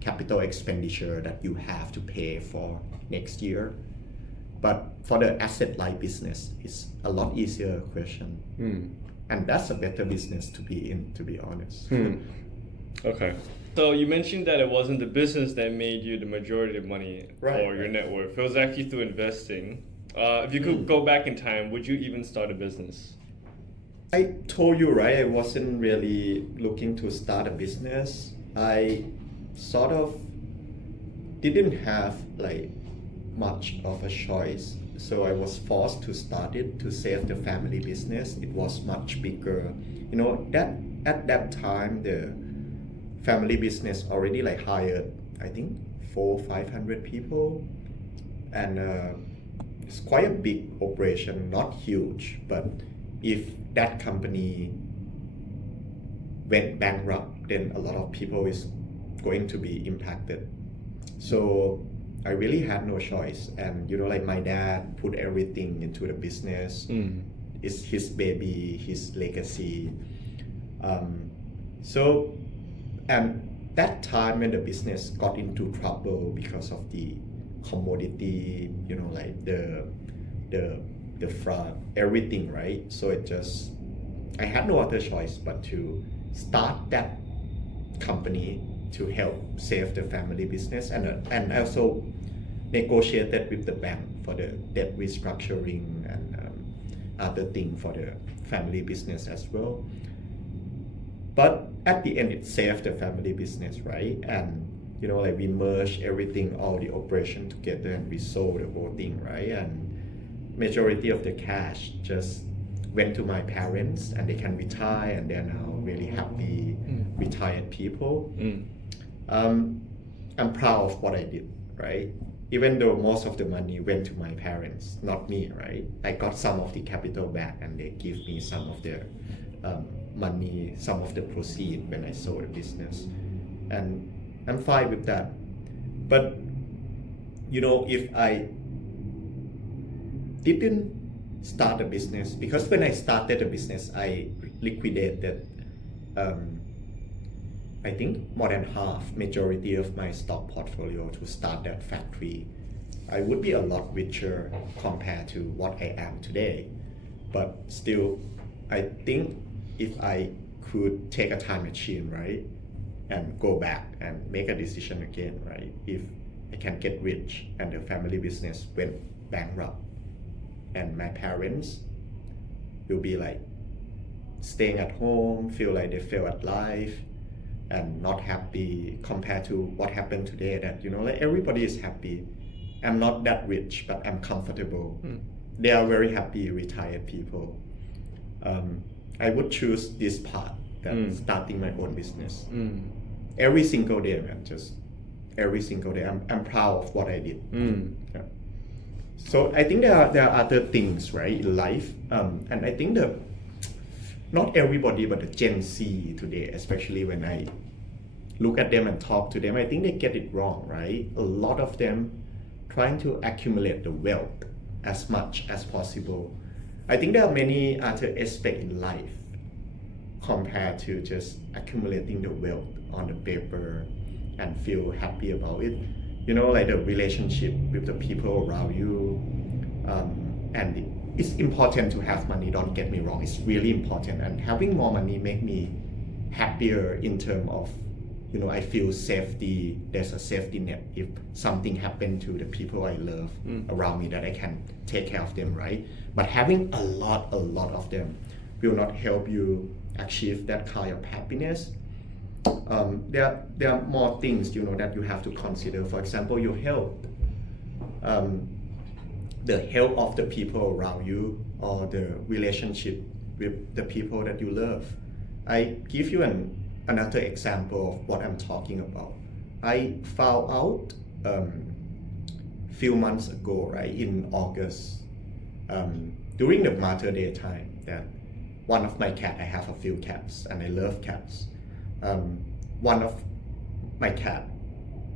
capital expenditure that you have to pay for next year. But for the asset-light business, it's a lot easier question. And that's a better business to be in, to be honest. Okay. So you mentioned that it wasn't the business that made you the majority of money or your net worth. It was actually through investing. If you could go back in time, would you even start a business? I told you, right, I wasn't really looking to start a business. I sort of didn't have much of a choice. So I was forced to start it to save the family business. It was much bigger. That at that time, the family business already hired, I think, 400-500 people. And it's quite a big operation, not huge, but if that company went bankrupt, then a lot of people is going to be impacted. So I really had no choice. And my dad put everything into the business. It's his baby, his legacy. And that time when the business got into trouble because of the commodity, like the fraud, everything, right? So I had no other choice but to start that company to help save the family business, and also negotiated with the bank for the debt restructuring and other thing for the family business as well. But at the end, it saved the family business, right? And like we merged everything, all the operation together, and we sold the whole thing, right? And majority of the cash just went to my parents, and they can retire, and they're now really happy retired people. I'm proud of what I did, right? Even though most of the money went to my parents, not me, right? I got some of the capital back, and they give me some of the money, some of the proceeds when I sold the business, and I'm fine with that. But if I didn't start a business, because when I started the business, I liquidated I think more than half, majority of my stock portfolio to start that factory. I would be a lot richer compared to what I am today. But still, I think if I could take a time machine, right, and go back and make a decision again, right, if I can get rich and the family business went bankrupt, and my parents will be like staying at home, feel like they fail at life and not happy compared to what happened today, that like everybody is happy. I'm not that rich, but I'm comfortable. They are very happy retired people. I would choose this part, that starting my own business. Every single day, man, just every single day. I'm proud of what I did. Yeah. So I think there are other things, right, in life, and I think not everybody, but the Gen Z today, especially when I look at them and talk to them, I think they get it wrong, right? A lot of them trying to accumulate the wealth as much as possible. I think there are many other aspects in life compared to just accumulating the wealth on the paper and feel happy about it. Like the relationship with the people around you, and it's important to have money, don't get me wrong, it's really important, and having more money make me happier in terms of I feel safety, there's a safety net if something happened to the people I love around me, that I can take care of them, right? But having a lot of them will not help you achieve that kind of happiness. There are more things that you have to consider. For example, your health, the health of the people around you, or the relationship with the people that you love. I give you another example of what I'm talking about. I found out few months ago, right, in August, during the Mother's Day time, that one of my cats, I have a few cats and I love cats. One of my cat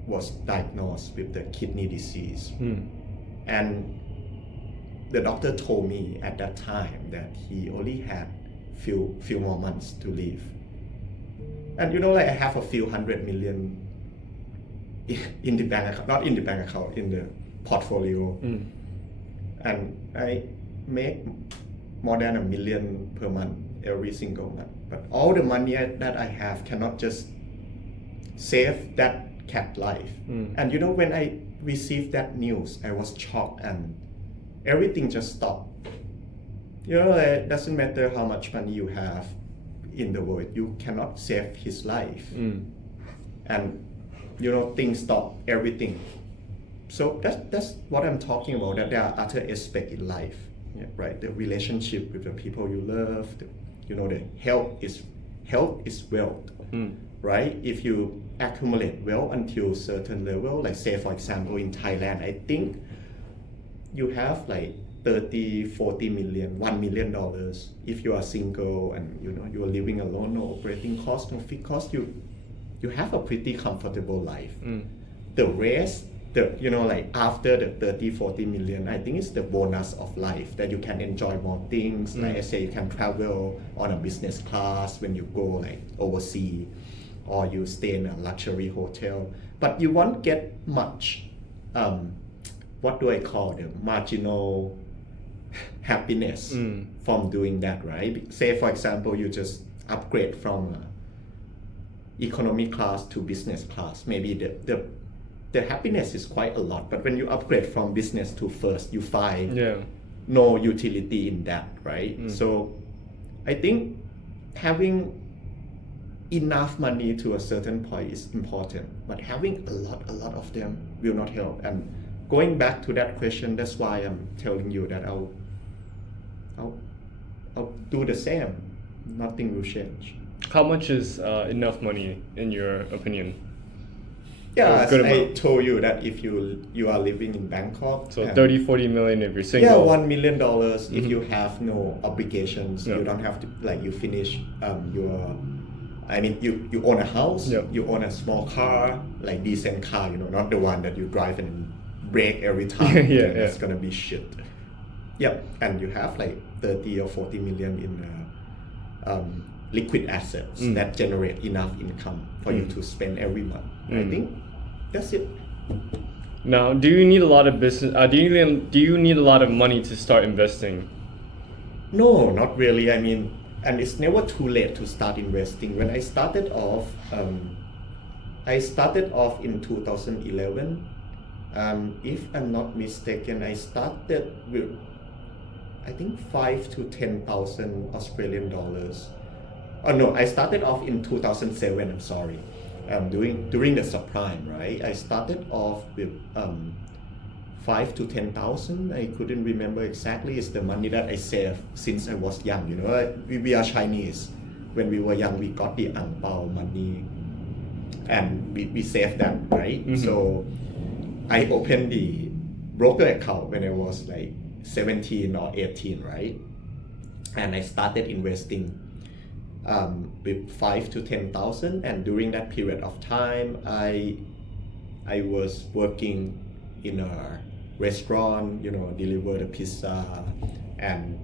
was diagnosed with the kidney disease, and the doctor told me at that time that he only had few more months to live. And like I have a few $100 million in the bank account, not in the bank account, in the portfolio, and I make more than $1 million per month every single month. But all the money that I have cannot just save that cat life. And when I received that news, I was shocked, and everything just stopped. It doesn't matter how much money you have in the world, you cannot save his life. And things stop, everything. So that's what I'm talking about, that there are other aspects in life, right? The relationship with the people you love, the health is wealth, right? If you accumulate wealth until certain level, like say for example in Thailand, I think you have like 30, 40 million, $1 million. If you are single and you are living alone, no operating cost, no fixed cost, you have a pretty comfortable life. The rest, like after the 30, 40 million, I think it's the bonus of life, that you can enjoy more things. Like I say, you can travel on a business class when you go like overseas, or you stay in a luxury hotel, but you won't get much, what do I call them, marginal happiness from doing that, right? Say for example, you just upgrade from economy class to business class. Maybe the happiness is quite a lot, but when you upgrade from business to first, you find no utility in that, right? So I think having enough money to a certain point is important, but having a lot of them will not help. And going back to that question, that's why I'm telling you that I'll do the same. Nothing will change. How much is enough money in your opinion? Yeah, as I told you that if you are living in Bangkok, so 30-40 million if you're single. Yeah, $1 million if you have no obligations. You don't have to, like, you finish your, I mean, you own a house, you own a small car, like decent car, not the one that you drive and brake every time. It's gonna be shit. Yep, and you have like 30 or 40 million in liquid assets that generate enough income for you to spend every month. I think that's it. Now, do you need a lot of business? Do you need a lot of money to start investing? No, not really. I mean, and it's never too late to start investing. When I started off in 2011. If I'm not mistaken, I started with, I think, 5 to 10,000 Australian dollars. Oh no, I started off in 2007. I'm sorry. During the subprime, right? I started off with 5 to 10,000. I couldn't remember exactly. It's the money that I saved since I was young. We are Chinese. When we were young, we got the ang pao money, and we saved that, right? So I opened the broker account when I was like 17 or 18, right? And I started investing with 5 to 10,000, and during that period of time, I was working in a restaurant, deliver the pizza, and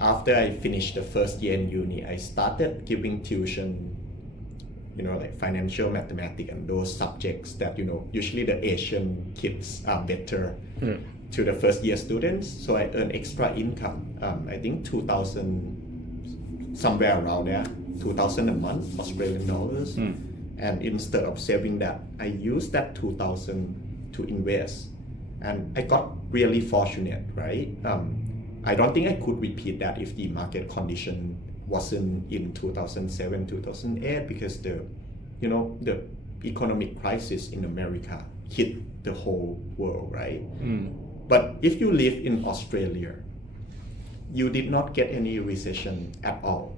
after I finished the first year in uni, I started giving tuition, like financial mathematics and those subjects that usually the Asian kids are better to the first year students. So I earn extra income. I think 2,000, somewhere around there, 2,000 a month, Australian dollars. And instead of saving that, I used that 2,000 to invest. And I got really fortunate, right? I don't think I could repeat that if the market condition wasn't in 2007, 2008, because the economic crisis in America hit the whole world, right? But if you live in Australia, you did not get any recession at all,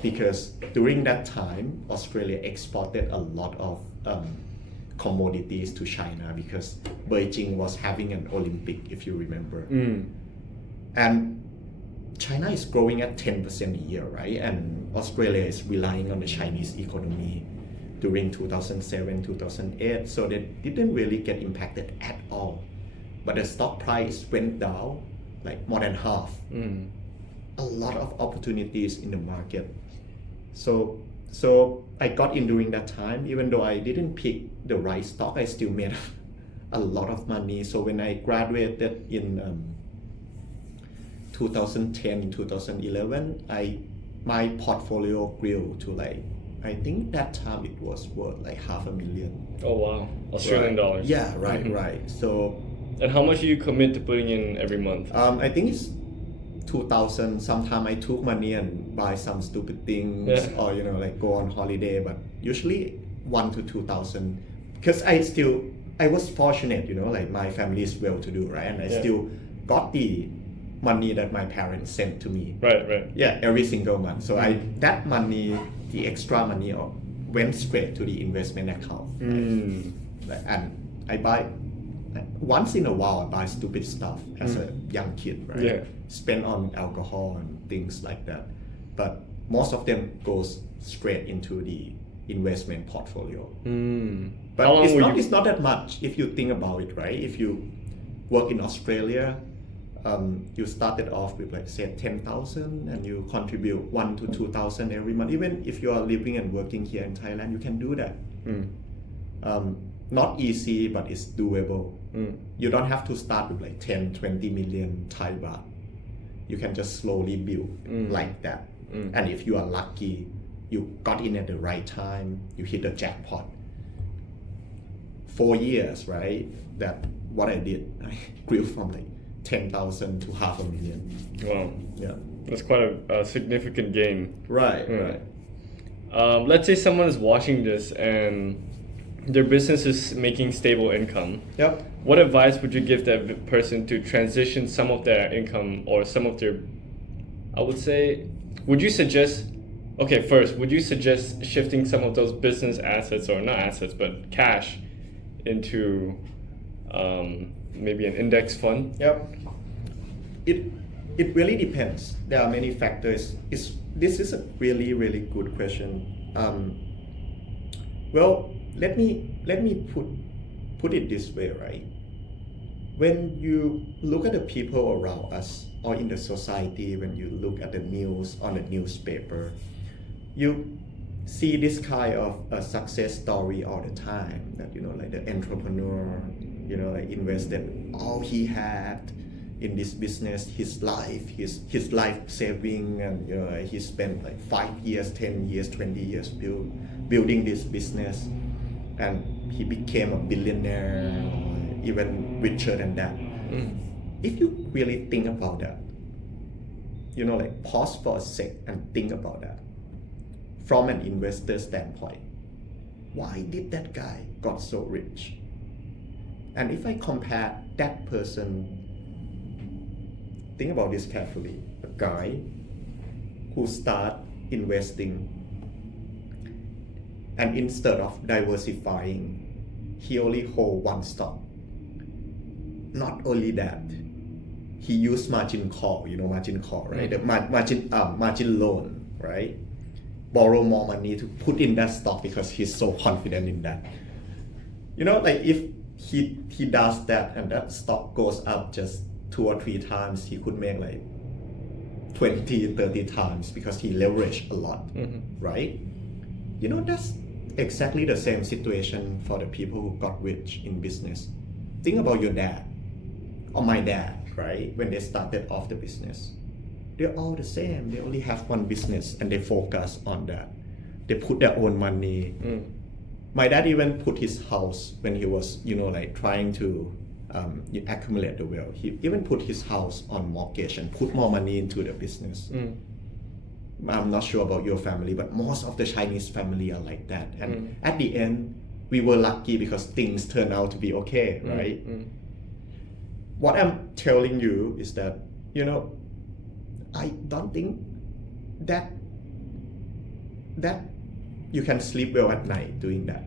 because during that time, Australia exported a lot of commodities to China, because Beijing was having an Olympic, if you remember. And China is growing at 10% a year, right? And Australia is relying on the Chinese economy during 2007, 2008. So they didn't really get impacted at all. But the stock price went down like more than half. A lot of opportunities in the market. So I got in during that time. Even though I didn't pick the right stock, I still made a lot of money. So when I graduated in 2010, 2011, my portfolio grew to like, I think that time it was worth like $500,000. Oh wow, Australian dollars. Yeah, right. So. And how much do you commit to putting in every month? I think it's 2,000. Sometimes I took money and buy some stupid things, or like go on holiday. But usually 1,000 to 2,000, because I was fortunate, like my family is well-to-do, right? And I still got the money that my parents sent to me. Right. Yeah, every single month. So that money, the extra money, went straight to the investment account. Right? And I buy. Once in a while, I buy stupid stuff as a young kid, right? Spend on alcohol and things like that. But most of them goes straight into the investment portfolio. But it's not that much if you think about it, right? If you work in Australia, you started off with like say 10,000 and you contribute 1 to 2,000 every month. Even if you are living and working here in Thailand, you can do that. Not easy, but it's doable. You don't have to start with like 10, 20 million Thai baht. You can just slowly build like that. And if you are lucky, you got in at the right time, you hit the jackpot. 4 years, right? That what I did, I grew from like 10,000 to $500,000. Wow. Yeah. That's quite a significant gain. Right, right. Let's say someone is watching this and their business is making stable income. Yep. What advice would you give that person to transition some of their income or some of their, I would say, would you suggest shifting some of those business assets, or not assets, but cash into maybe an index fund? Yep. It really depends. There are many factors. This is a really, really good question. Well, let me put it this way, right? When you look at the people around us or in the society, when you look at the news on the newspaper, you see this kind of a success story all the time, that like the entrepreneur like invested all he had in this business, his life saving, and he spent like 5 years, 10 years, 20 years building this business, and he became a billionaire, or even richer than that. If you really think about that, like pause for a sec and think about that from an investor standpoint. Why did that guy got so rich? And if I compare that person, think about this carefully, a guy who start investing, and instead of diversifying, he only hold one stock. Not only that, he used margin call, margin call, right? The margin loan, right? Borrow more money to put in that stock because he's so confident in that. Like if he does that and that stock goes up just 2 or 3 times, he could make like 20, 30 times because he leveraged a lot, right? That's exactly the same situation for the people who got rich in business. Think about your dad or my dad, right? When they started off the business, they're all the same. They only have one business and they focus on that. They put their own money. My dad even put his house when he was, like trying to accumulate the wealth. He even put his house on mortgage and put more money into the business. I'm not sure about your family, but most of the Chinese family are like that. And at the end, we were lucky because things turned out to be okay, right? What I'm telling you is that, I don't think that you can sleep well at night doing that.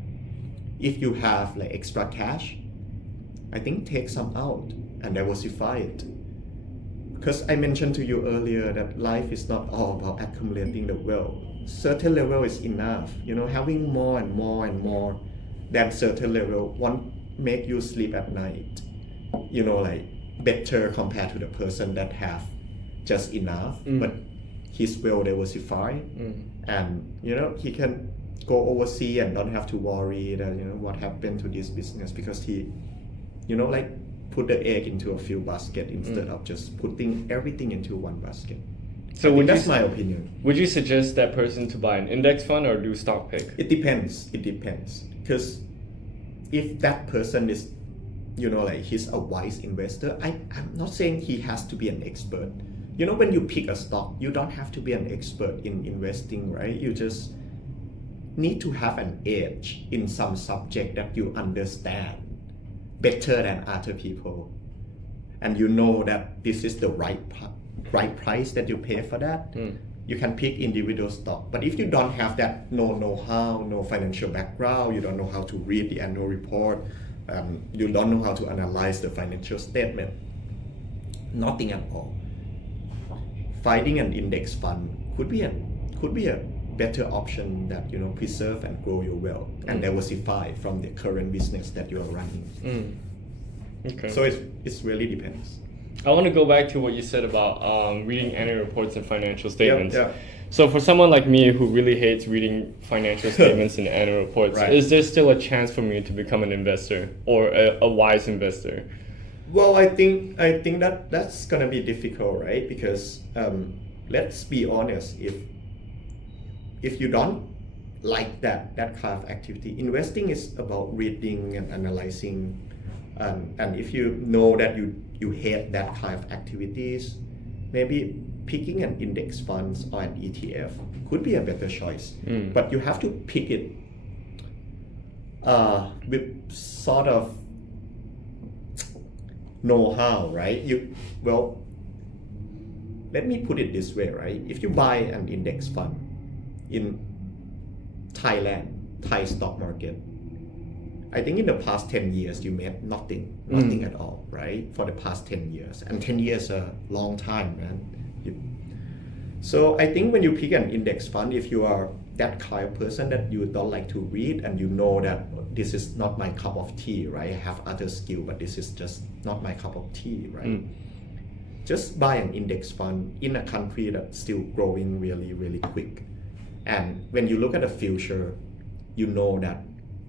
If you have like extra cash, I think take some out and diversify it. Because I mentioned to you earlier that life is not all about accumulating the wealth. Certain level is enough. Having more and more and more than certain level won't make you sleep at night. Like better compared to the person that have just enough, but he's well diversified, and he can go overseas and don't have to worry that what happened to this business, because he like put the egg into a few baskets instead of just putting everything into one basket. So that's my opinion. Would you suggest that person to buy an index fund or do stock pick? It depends. Because if that person is like he's a wise investor, I'm not saying he has to be an expert. When you pick a stock, you don't have to be an expert in investing, right? You just need to have an edge in some subject that you understand better than other people, and that this is the right price that you pay for that. You can pick individual stock. But if you don't have that no know-how, no financial background, you don't know how to read the annual report, you don't know how to analyze the financial statement, nothing at all, finding an index fund could be a better option that preserve and grow your wealth and diversify from the current business that you are running. Okay. So it really depends. I want to go back to what you said about reading annual reports and financial statements. Yeah. So for someone like me who really hates reading financial statements and annual reports, Right. is there still a chance for me to become an investor or a wise investor? Well, I think that's gonna be difficult, right? Because let's be honest, if you don't like that kind of activity, investing is about reading and analyzing, and if you know that you hate that kind of activities, maybe picking an index funds or an ETF could be a better choice. But you have to pick it with sort of know-how, right? Let me put it this way, right? If you buy an index fund in Thailand, Thai stock market, I think in the past 10 years you made nothing at all, right? For the past 10 years. And 10 years a long time, man. So I think when you pick an index fund, if you are that kind of person that you don't like to read and you know that this is not my cup of tea, right? I have other skill, but this is just not my cup of tea, right? Just buy an index fund in a country that's still growing really, really quick. And when you look at the future, you know that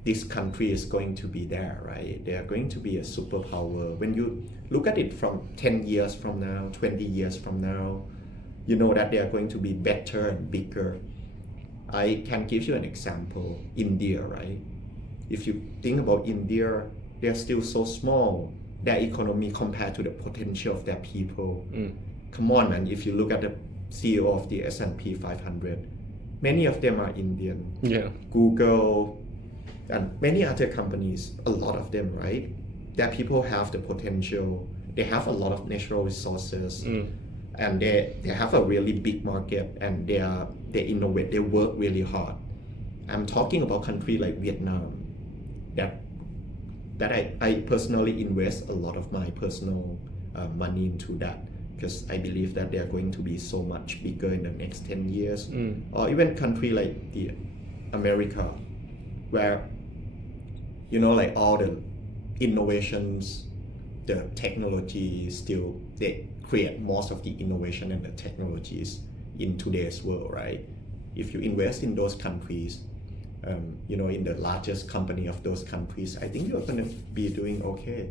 this country is going to be there, right? They are going to be a superpower. When you look at it from 10 years from now, 20 years from now, you know that they are going to be better and bigger. I can give you an example, India, right? If you think about India, they're still so small, their economy compared to the potential of their people. Come on, man, if you look at the CEO of the S&P 500, many of them are Indian. Yeah. Google and many other companies, a lot of them, right? Their people have the potential. They have a lot of natural resources. And they have a really big market, and they innovate, they work really hard. I'm talking about country like Vietnam that I personally invest a lot of my personal money into that, because I believe that they are going to be so much bigger in the next 10 years. Or even country like the America, where like all the innovations, the technology still, they create most of the innovation and the technologies in today's world, right? If you invest in those countries, in the largest company of those countries, I think you're going to be doing okay.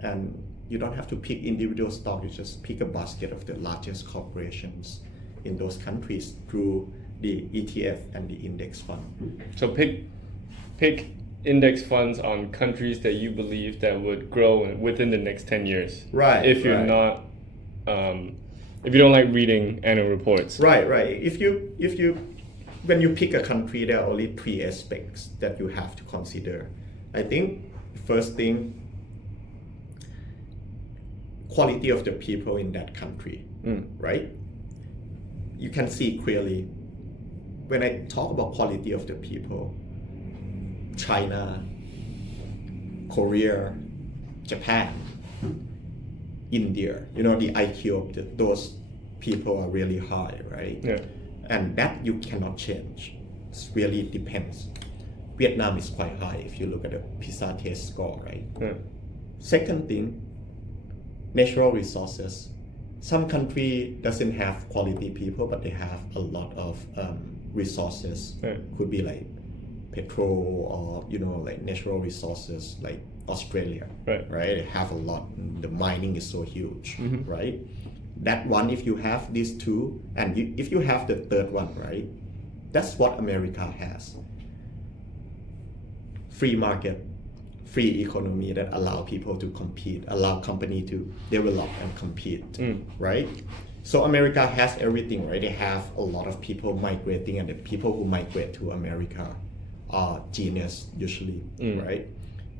And you don't have to pick individual stock, you just pick a basket of the largest corporations in those countries through the ETF and the index fund. So pick index funds on countries that you believe that would grow within the next 10 years. Right. If you're not, if you don't like reading annual reports. Right. When you pick a country, there are only 3 aspects that you have to consider. I think first thing, quality of the people in that country, right? You can see clearly when I talk about quality of the people, China, Korea, Japan, India, the IQ of those people are really high, right? Yeah. And that you cannot change. It really depends. Vietnam is quite high if you look at the PISA test score, right? Yeah. Second thing, natural resources. Some country doesn't have quality people, but they have a lot of resources. Yeah. Could be like petrol or like natural resources like Australia, right? They have a lot. The mining is so huge, right? That one, if you have these two, and if you have the third one, right? That's what America has. Free market, free economy that allow people to compete, allow company to develop and compete, right? So America has everything, right? They have a lot of people migrating, and the people who migrate to America are genius usually, right?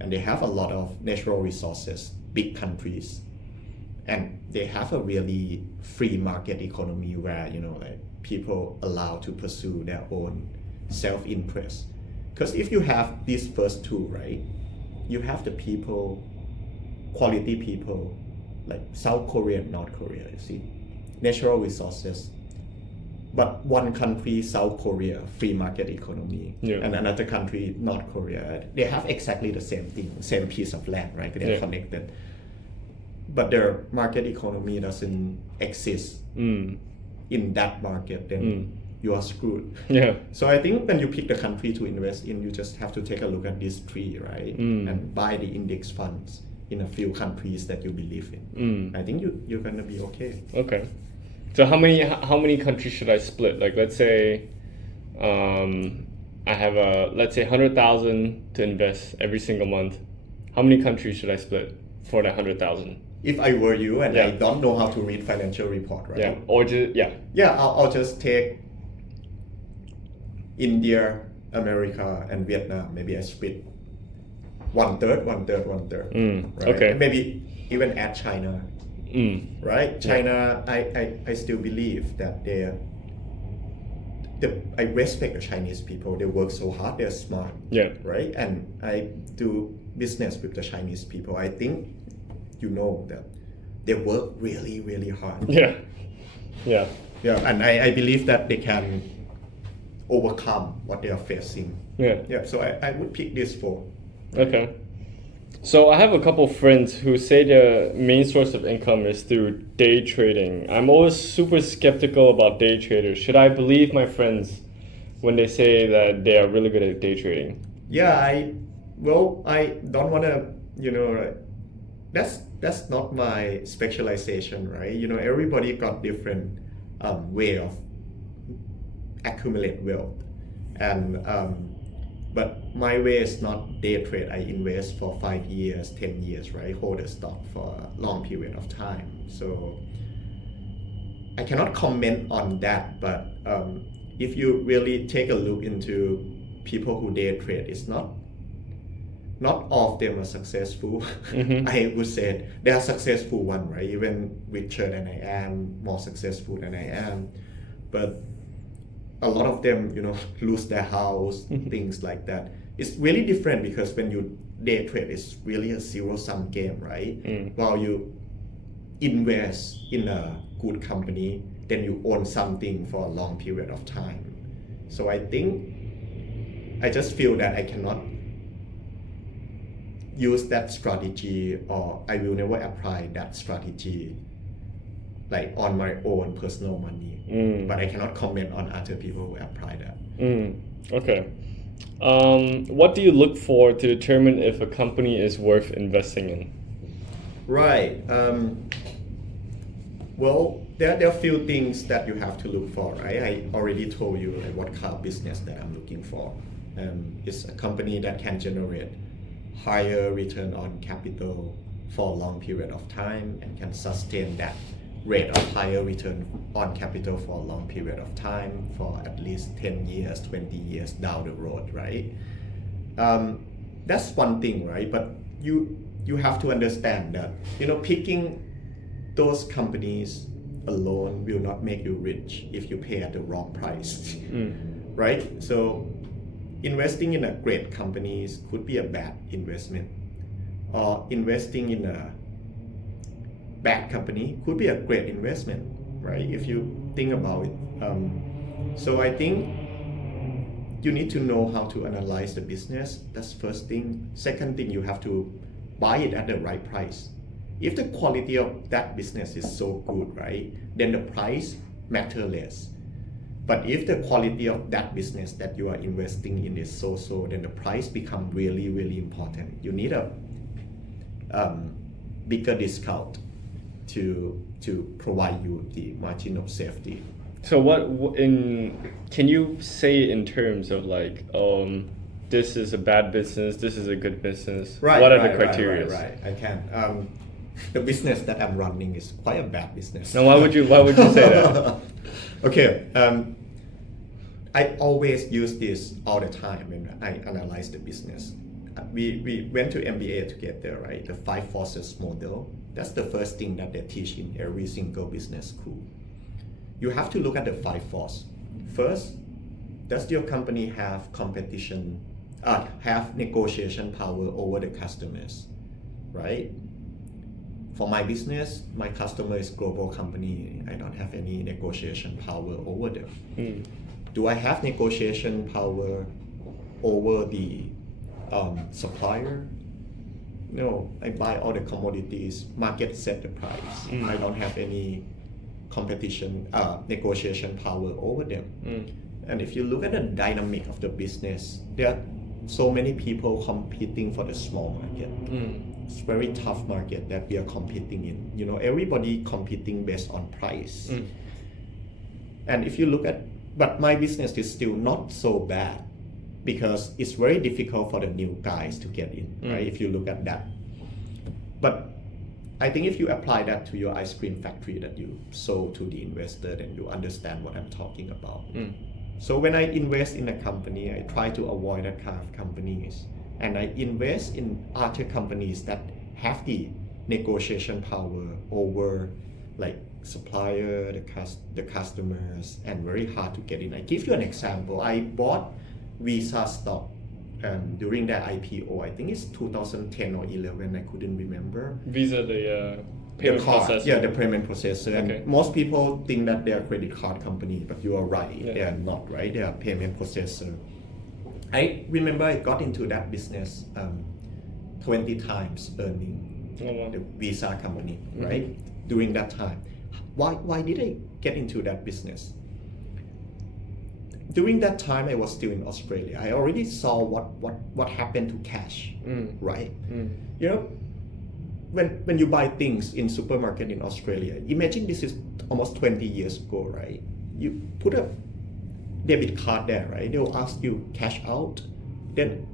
And they have a lot of natural resources, big countries, and they have a really free market economy where like people allowed to pursue their own self-interest. Because if you have these first two, right, you have the people, quality people like South Korea and North Korea, you see, natural resources. But one country, South Korea, free market economy, and another country, North Korea, they have exactly the same thing, same piece of land, right? They're connected. but their market economy doesn't exist in that market, then you are screwed. Yeah. So I think when you pick the country to invest in, you just have to take a look at these three, right? And buy the index funds in a few countries that you believe in. I think you're gonna be okay. Okay. So how many countries should I split? Like let's say I have let's say 100,000 to invest every single month. How many countries should I split for that 100,000? If I were you and I don't know how to read financial report, right? Yeah. Or just I'll just take India, America, and Vietnam. Maybe I split one third. Right? Okay. And maybe even add China. Right? China, I still believe that I respect the Chinese people. They work so hard. They're smart. Yeah. Right? And I do business with the Chinese people. I think you know that they work really, really hard. Yeah. Yeah. Yeah. And I believe that they can overcome what they are facing. Yeah. Yeah. So I would pick this four. Okay. So I have a couple friends who say their main source of income is through day trading. I'm always super skeptical about day traders. Should I believe my friends when they say that they are really good at day trading? Yeah, I don't want to, that's not my specialization, right? Everybody got different way of accumulate wealth. And but my way is not day trade. I invest for 5 years, 10 years, right? Hold a stock for a long period of time. So I cannot comment on that, but if you really take a look into people who day trade, it's not all of them are successful. I would say they are successful one, right? Even richer than I am, more successful than I am, but a lot of them, lose their house, things like that. It's really different because when you day trade, it's really a zero-sum game, right? While you invest in a good company, then you own something for a long period of time. So I just feel that I cannot use that strategy, or I will never apply that strategy like on my own personal money. But I cannot comment on other people who apply that. Okay. What do you look for to determine if a company is worth investing in? Right. Well, there are a few things that you have to look for, right? I already told you like what kind of business that I'm looking for. It's a company that can generate higher return on capital for a long period of time and can sustain that rate of higher return on capital for a long period of time for at least 10 years, 20 years down the road, right? That's one thing, right? But you have to understand that, picking those companies alone will not make you rich if you pay at the wrong price, right? So investing in a great companies could be a bad investment, or investing in a bad company could be a great investment, right? If you think about it. So I think you need to know how to analyze the business. That's first thing. Second thing, you have to buy it at the right price. If the quality of that business is so good, right, then the price matter less. But if the quality of that business that you are investing in is so, then the price become really, really important. You need a bigger discount to provide you the margin of safety. So can you say in terms of like, this is a bad business, this is a good business? Right. What are the criteria? Right. I can. The business that I'm running is quite a bad business. Now, why would you say that? Okay. I always use this all the time when I analyze the business. We went to MBA together, right? The 5 forces model. That's the first thing that they teach in every single business school. You have to look at the 5 forces. First, does your company have competition, have negotiation power over the customers, right? For my business, my customer is global company. I don't have any negotiation power over them. Do I have negotiation power over the supplier? no, I buy all the commodities, market set the price. I don't have any competition, negotiation power over them. And if you look at the dynamic of the business, there are so many people competing for the small market. It's a very tough market that we are competing in. You know, everybody competing based on price. And if you look at, but my business is still not so bad because it's very difficult for the new guys to get in, right? If you look at that. But I think if you apply that to your ice cream factory that you sold to the investor, then you understand what I'm talking about. So when I invest in a company, I try to avoid that kind of companies. And I invest in other companies that have the negotiation power over like supplier, the customers, and very hard to get in. I give you an example. I bought Visa stock during their IPO. I think it's 2010 or 11. I couldn't remember. Visa, the payment processor. Yeah, the payment processor. Okay. And most people think that they're a credit card company, but you are right. Yeah. They are not, right? They are a payment processor. I remember I got into that business 20 times earning the Visa company, right? During that time. Why did I get into that business? During that time, I was still in Australia. I already saw what happened to cash, right? You know, when you buy things in supermarket in Australia, imagine this is almost 20 years ago, right? You put a debit card there, right? They'll ask you cash out. Then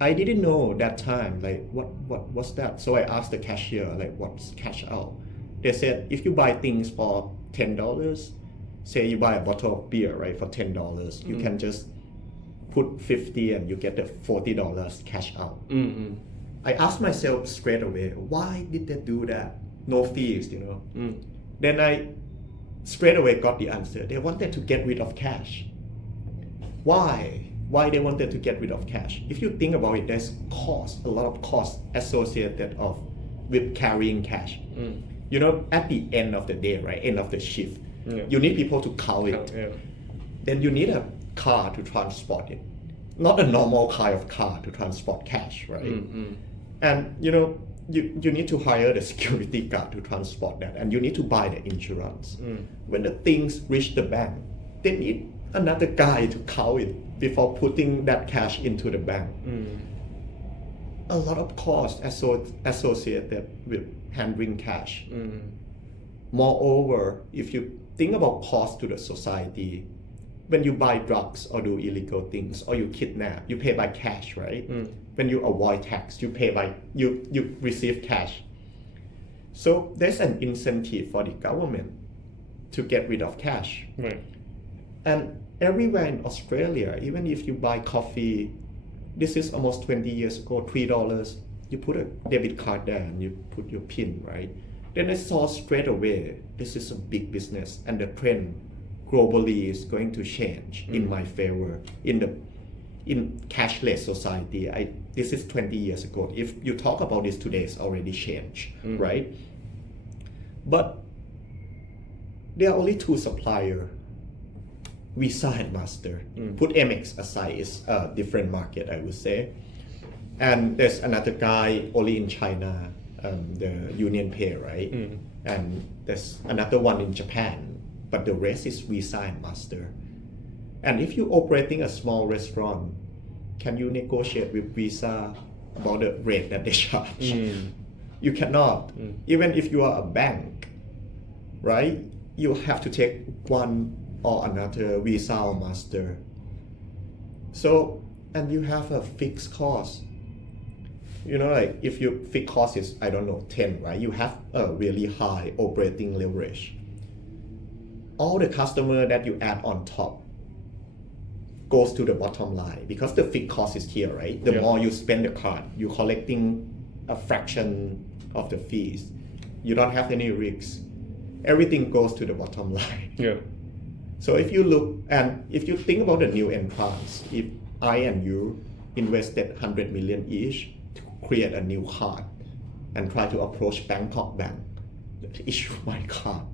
I didn't know that time, like what's that? So I asked the cashier, like, what's cash out? They said, if you buy things for $10, say you buy a bottle of beer, right, for $10, you can just put 50 and you get the $40 cash out. I asked myself straight away, why did they do that? No fees, you know. Then I straight away got the answer. They wanted to get rid of cash. Why? Why they wanted to get rid of cash? If you think about it, there's cost, a lot of cost associated with carrying cash. You know, at the end of the day, right, end of the shift, you need people to count it. Then you need a car to transport it. Not a normal kind of car to transport cash, right? And you know, you need to hire the security guard to transport that, and you need to buy the insurance. When the things reach the bank, they need another guy to count it before putting that cash into the bank. A lot of cost associated with handling cash. Moreover, if you think about cost to the society, when you buy drugs or do illegal things or you kidnap, you pay by cash, right? When you avoid tax, you pay by you receive cash. So there's an incentive for the government to get rid of cash. Right. And everywhere in Australia, even if you buy coffee, this is almost 20 years ago, $3, you put a debit card there and you put your PIN, right? Then I saw straight away, this is a big business and the trend globally is going to change in my favor. In cashless society, this is 20 years ago. If you talk about this today, it's already changed, right? But there are only two suppliers, Visa and Master. Put Amex aside, it's a different market, I would say. And there's another guy only in China, the Union Pay, right? And there's another one in Japan, but the rest is Visa and Master. And if you're operating a small restaurant, can you negotiate with Visa about the rate that they charge? You cannot. Even if you are a bank, right? You have to take one or another Visa or Master. So, and you have a fixed cost. You know, like if your fixed cost is, I don't know, 10, right? You have a really high operating leverage. All the customer that you add on top goes to the bottom line because the fixed cost is here, right? The more you spend the card, you're collecting a fraction of the fees. You don't have any risks. Everything goes to the bottom line. So if you look, and if you think about the new entrants, if I and you invested 100 million each to create a new card and try to approach Bangkok Bank, issue my card,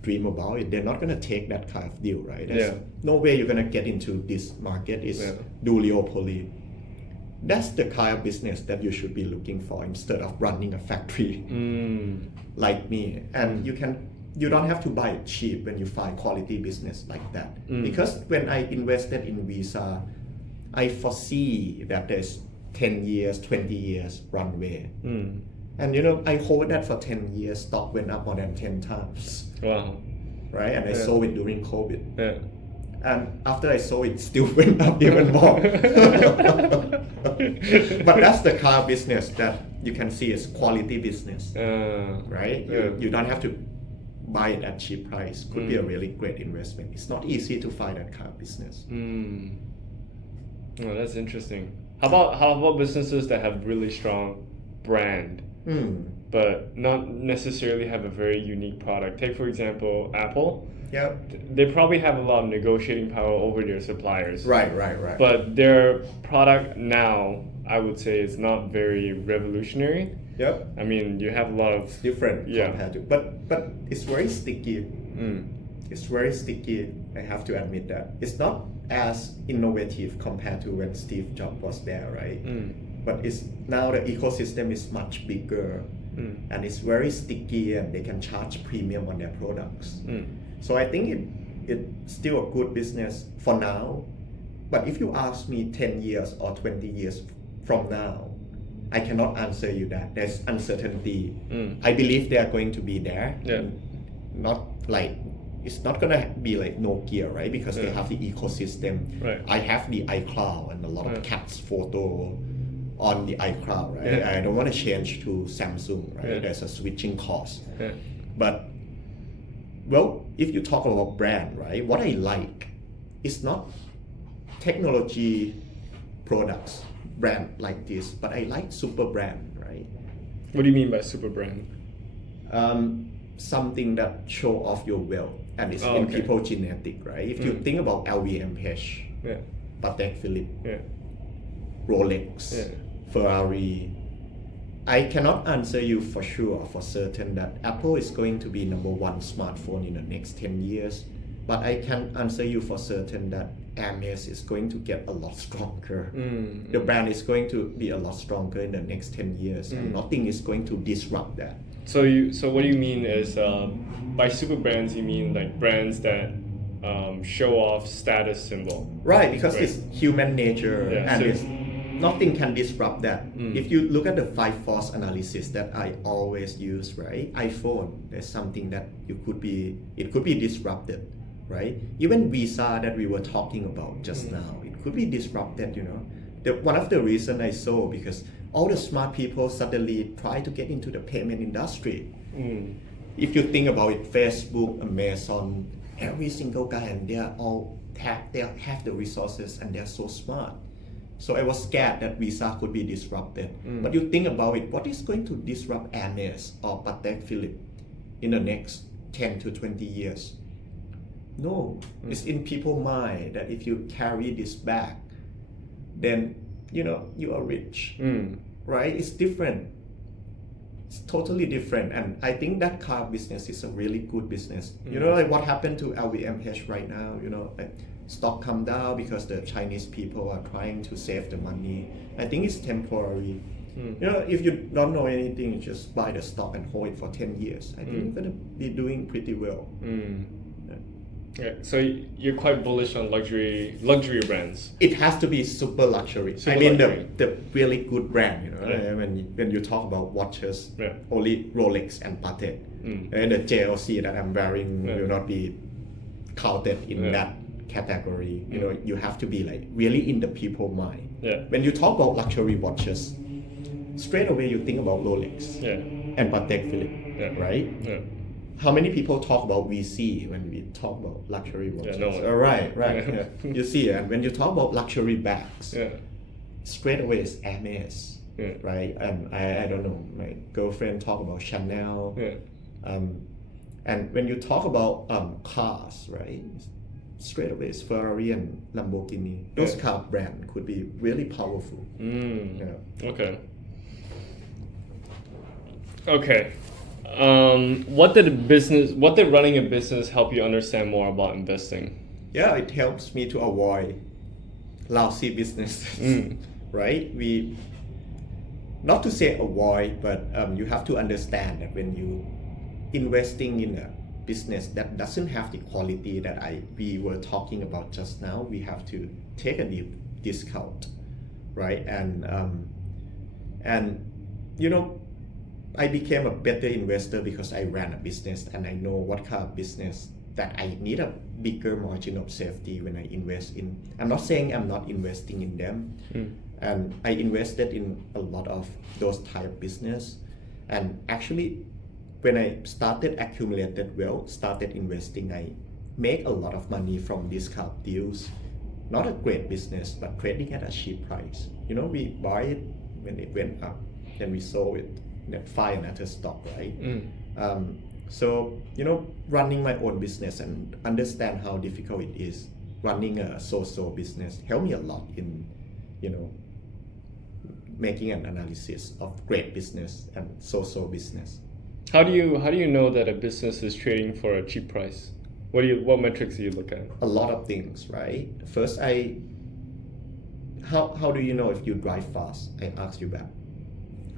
dream about it, they're not going to take that kind of deal, right? There's no way you're going to get into this market. It's duopoly. that's the kind of business that you should be looking for instead of running a factory like me. And you don't have to buy it cheap when you find quality business like that. Because when I invested in Visa, I foresee that there's 10 years, 20 years runway. And I hold that for 10 years, stock went up more than 10 times. Wow. Right? And I sold it during COVID. Yeah. And after I sold it, still went up even more. But that's the kind of business that you can see as quality business. Right? You don't have to buy it at cheap price. Could be a really great investment. It's not easy to find that kind of business. Oh, that's interesting. How about businesses that have really strong brand, but not necessarily have a very unique product? Take, for example, Apple. Yep. They probably have a lot of negotiating power over their suppliers. Right. But their product now, I would say, is not very revolutionary. Yep. I mean, you have a lot of different compared to, but it's very sticky. It's very sticky. I have to admit that it's not as innovative compared to when Steve Jobs was there, right? But it's now the ecosystem is much bigger, and it's very sticky, and they can charge premium on their products. So I think it's still a good business for now. But if you ask me 10 years or 20 years from now, I cannot answer you that. There's uncertainty. I believe they are going to be there. Not like, it's not going to be like Nokia, right? Because they have the ecosystem. Right. I have the iCloud and a lot of cats photo on the iCloud, right? I don't want to change to Samsung, right? There's a switching cost. But, well, if you talk about brand, right? What I like is not technology products, brand like this, but I like super brand, right? What do you mean by super brand? Something that show off your wealth and it's in people genetic, right? If you think about LVMH, Patek Philippe, Rolex, Ferrari, I cannot answer you for sure, for certain, that Apple is going to be number one smartphone in the next 10 years. But I can answer you for certain that Hermes is going to get a lot stronger. The brand is going to be a lot stronger in the next 10 years, and nothing is going to disrupt that. So what do you mean is by super brands? You mean like brands that show off status symbol? Right, because it's human nature, and nothing can disrupt that. If you look at the 5 force analysis that I always use, right? iPhone, there's something that it could be disrupted, right? Even Visa that we were talking about just now, it could be disrupted, one of the reasons I saw, because all the smart people suddenly try to get into the payment industry. If you think about it, Facebook, Amazon, every single guy, and they have the resources and they're so smart. So I was scared that Visa could be disrupted. But you think about it, what is going to disrupt Hermes or Patek Philippe in the next 10 to 20 years? No, it's in people's mind that if you carry this bag, then you are rich, right? It's different. It's totally different, and I think that car business is a really good business. Like what happened to LVMH right now. Like stock come down because the Chinese people are trying to save the money. I think it's temporary. If you don't know anything, just buy the stock and hold it for 10 years. I think you're gonna be doing pretty well. Yeah, so you're quite bullish on luxury brands. It has to be super luxury. The really good brand. When you talk about watches, only Rolex and Patek, and the JLC that I'm wearing will not be counted in that category. You have to be like really in the people mind. When you talk about luxury watches, straight away you think about Rolex and Patek Philippe, right? How many people talk about VC when we talk about luxury watches? Right. You see, and when you talk about luxury bags, straight away it's Hermes, right? And I don't know, my girlfriend talk about Chanel, and when you talk about cars, right? Straight away it's Ferrari and Lamborghini. Those car brands could be really powerful. Okay. What did running a business help you understand more about investing? It helps me to avoid lousy businesses. right? We not to say avoid, but you have to understand that when you investing in a business that doesn't have the quality that we were talking about just now, we have to take a deep discount, right? And you know, I became a better investor because I ran a business and I know what kind of business that I need a bigger margin of safety when I invest in. I'm not saying I'm not investing in them. And I invested in a lot of those type of business. And actually, when I started accumulated wealth, started investing, I make a lot of money from these kind of deals. Not a great business, but trading at a cheap price. You know, we buy it when it went up, then we sold it, then find another stock, right? So, you know, running my own business and understand how difficult it is running a so-so business helped me a lot in, you know, making an analysis of great business and so-so business. How do you know that a business is trading for a cheap price? What metrics do you look at? A lot of things, right? First, how do you know if you drive fast? I ask you that.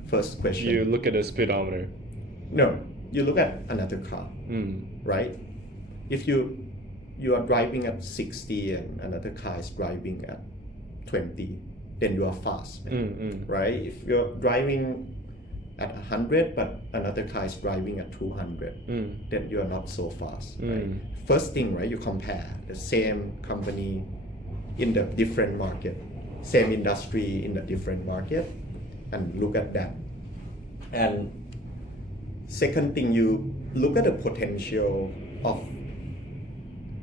First question. You look at a speedometer. No, you look at another car, right? If you are driving at 60 and another car is driving at 20, then you are fast, right? If you're driving at 100 but another car is driving at 200, then you are not so fast, right? First thing, right, you compare the same company in the different market, same industry in the different market, and look at that. And second thing, you look at the potential of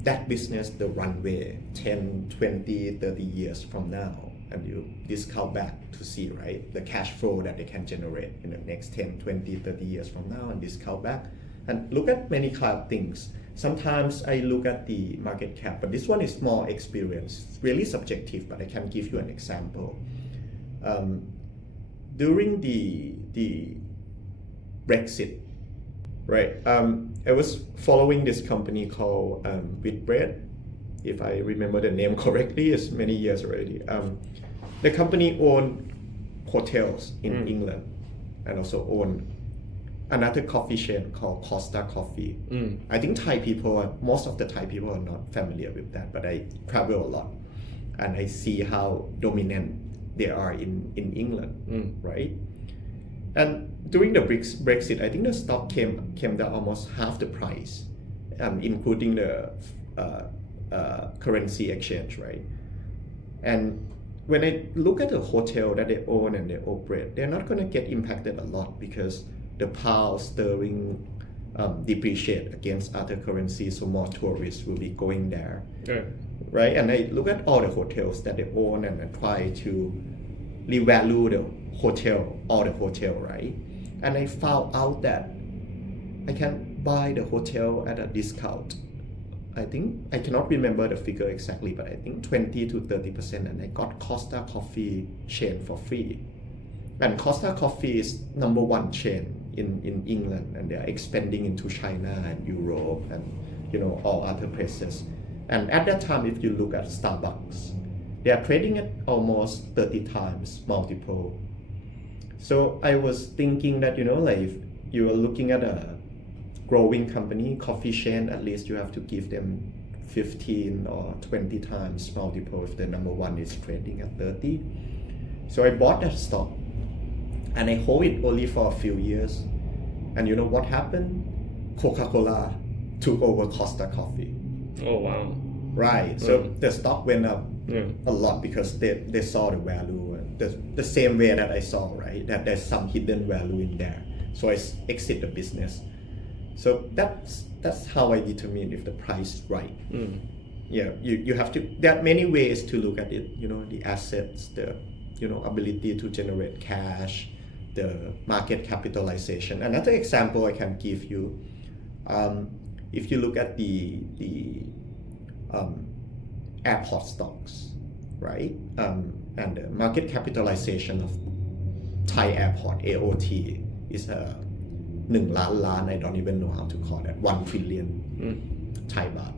that business, the runway 10, 20, 30 years from now, and you discount back to see, right, the cash flow that they can generate in the next 10, 20, 30 years from now, and discount back and look at many kind of things. Sometimes I look at the market cap, but this one is more experience. It's really subjective, but I can give you an example. During the Brexit, right? I was following this company called Whitbread. If I remember the name correctly, it's many years already. The company owned hotels in England and also owned another coffee chain called Costa Coffee. I think most of the Thai people are not familiar with that, but I travel a lot and I see how dominant they are in England, right? And during the Brexit, I think the stock came down almost half the price, including the currency exchange, right? And when I look at the hotel that they own and they operate, they're not going to get impacted a lot because the pound sterling depreciate against other currencies, so more tourists will be going there, right? And I look at all the hotels that they own and I try to revalue all the hotel, right? And I found out that I can buy the hotel at a discount. I think, I cannot remember the figure exactly, but I think 20 to 30%, and I got Costa Coffee chain for free. And Costa Coffee is number one chain in England, and they are expanding into China and Europe and, you know, all other places. And at that time, if you look at Starbucks, they are trading at almost 30 times multiple. So I was thinking that, you know, like if you are looking at a growing company, coffee chain, at least you have to give them 15 or 20 times multiple if the number one is trading at 30. So I bought that stock and I hold it only for a few years. And you know what happened? Coca-Cola took over Costa Coffee. Oh, wow. Right. So the stock went up a lot because they saw the value, the same way that I saw, right? That there's some hidden value in there. So I exit the business. So that's how I determine if the price is right. Yeah, you have to. There are many ways to look at it. You know, the assets, the ability to generate cash, the market capitalization. Another example I can give you, if you look at the airport stocks, right? And the market capitalization of Thai airport AOT is 1 ล้าน I don't even know how to call that, 1 trillion Thai baht.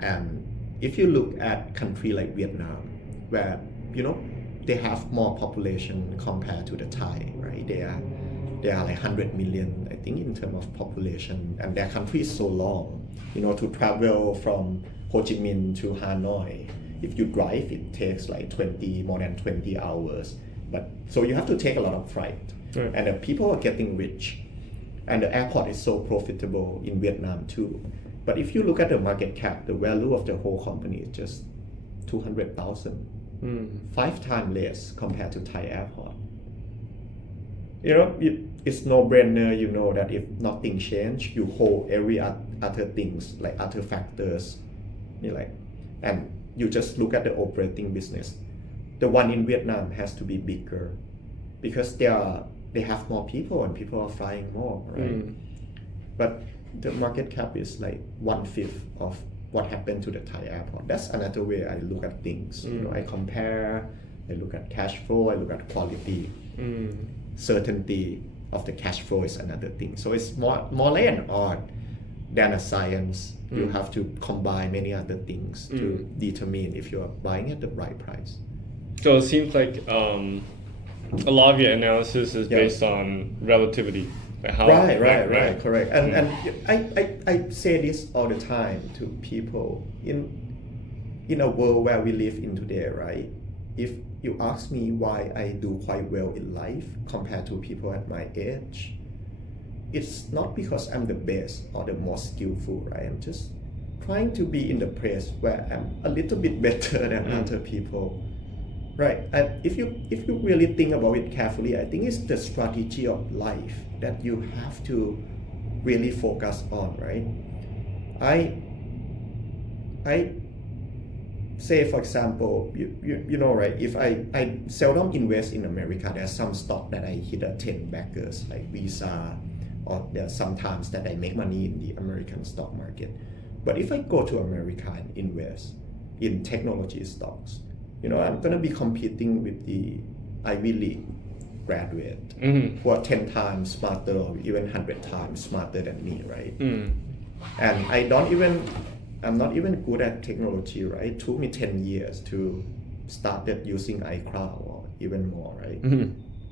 And if you look at country like Vietnam, where they have more population compared to the Thai, right? They are like 100 million, I think, in terms of population, and their country is so long. To travel from Ho Chi Minh to Hanoi, if you drive, it takes like more than 20 hours. But so you have to take a lot of flight, right. And the people are getting rich, and the airport is so profitable in Vietnam too. But if you look at the market cap, the value of the whole company is just 200,000, 5 times less compared to Thai airport. It's no-brainer, that if nothing change, you hold every other things, like other factors, and you just look at the operating business. The one in Vietnam has to be bigger because they have more people and people are flying more, right? But the market cap is like 1/5 of what happened to the Thai airport. That's another way I look at things. I compare, I look at cash flow, I look at quality. Certainty of the cash flow is another thing. So it's more like an art than a science. You have to combine many other things to determine if you're buying at the right price. So it seems like a lot of your analysis is based on relativity. Right, correct. And I say this all the time to people in a world where we live in today, right? If you ask me why I do quite well in life compared to people at my age, it's not because I'm the best or the most skillful, right? I'm just trying to be in the place where I'm a little bit better than other people, right? And if you really think about it carefully, I think it's the strategy of life that you have to really focus on, right? I say, for example, right, if I seldom invest in America, there's some stock that I hit a 10 backers like Visa, or there's sometimes that I make money in the American stock market. But if I go to America and invest in technology stocks, I'm gonna be competing with the Ivy League graduate who are 10 times smarter or even 100 times smarter than me, right? And I'm not even good at technology, right? It took me 10 years to start using iCloud or even more, right?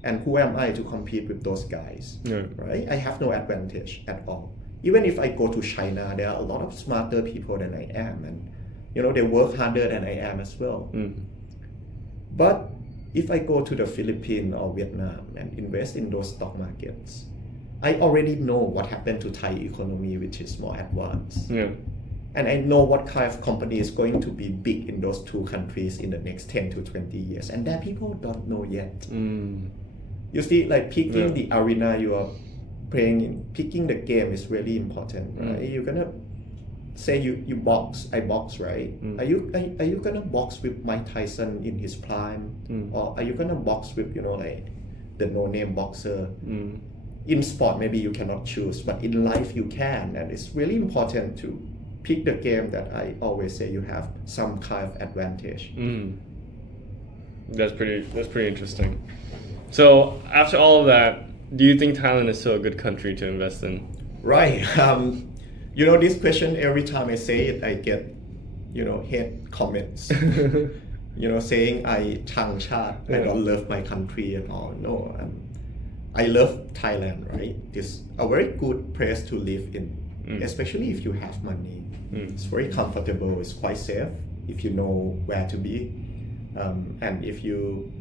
And who am I to compete with those guys, right? I have no advantage at all. Even if I go to China, there are a lot of smarter people than I am, and they work harder than I am as well. But if I go to the Philippines or Vietnam and invest in those stock markets, I already know what happened to Thai economy, which is more advanced. And I know what kind of company is going to be big in those two countries in the next 10 to 20 years. And that people don't know yet. You see, like picking the arena you are playing in, picking the game is really important, right? You're gonna say you box, I box, right? Are you gonna box with Mike Tyson in his prime? Or are you gonna box with, like the no-name boxer? In sport, maybe you cannot choose, but in life you can. And it's really important to pick the game that I always say you have some kind of advantage. That's pretty interesting. So after all of that, do you think Thailand is still a good country to invest in? Right. This question, every time I say it, I get, hate comments. Saying I Chang Chat, I don't love my country and all. No, I love Thailand, right? It's a very good place to live in, especially if you have money. It's very comfortable, it's quite safe if you know where to be. And if you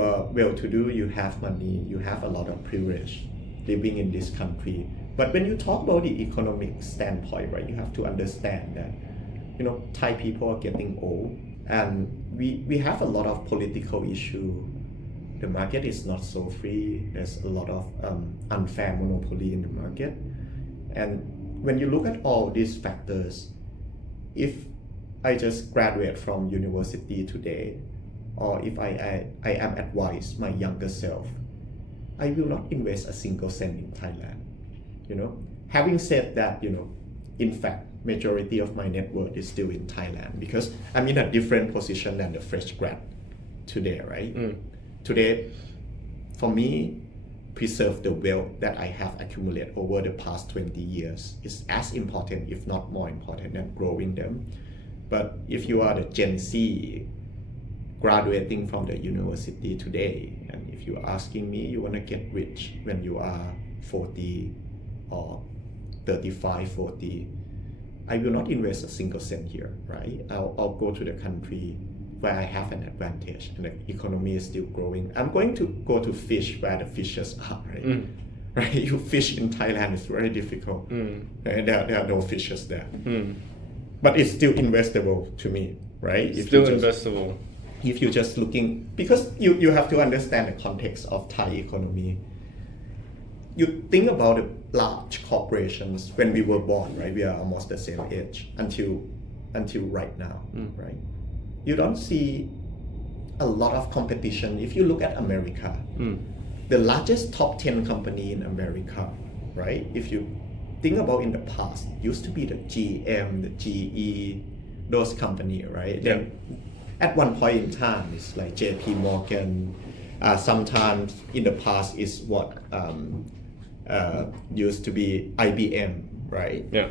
are well-to-do, you have money, you have a lot of privilege living in this country. But when you talk about the economic standpoint, right, you have to understand that, Thai people are getting old, and we have a lot of political issue. The market is not so free. There's a lot of unfair monopoly in the market. And when you look at all these factors, if I just graduate from university today, or if I am advised my younger self, I will not invest a single cent in Thailand. Having said that, in fact, majority of my net worth is still in Thailand because I'm in a different position than the fresh grad today, right? Today, for me, preserve the wealth that I have accumulated over the past 20 years is as important, if not more important, than growing them. But if you are the Gen Z graduating from the university today, and if you're asking me, you want to get rich when you are 40 or 35, 40, I will not invest a single cent here, right? I'll go to the country where I have an advantage and the economy is still growing. I'm going to go to fish where the fishes are, right? Right? You fish in Thailand, it's very difficult. Right? There are no fishes there. But it's still investable to me, right? Still investable. If you're just looking, because you have to understand the context of Thai economy. You think about the large corporations when we were born, right? We are almost the same age until right now, right? You don't see a lot of competition. If you look at America, the largest top 10 company in America, right? If you think about in the past, used to be the GM, the GE, those companies, right? Yeah. Then at one point in time, it's like JP Morgan. Sometimes in the past is what used to be IBM, right? Yeah.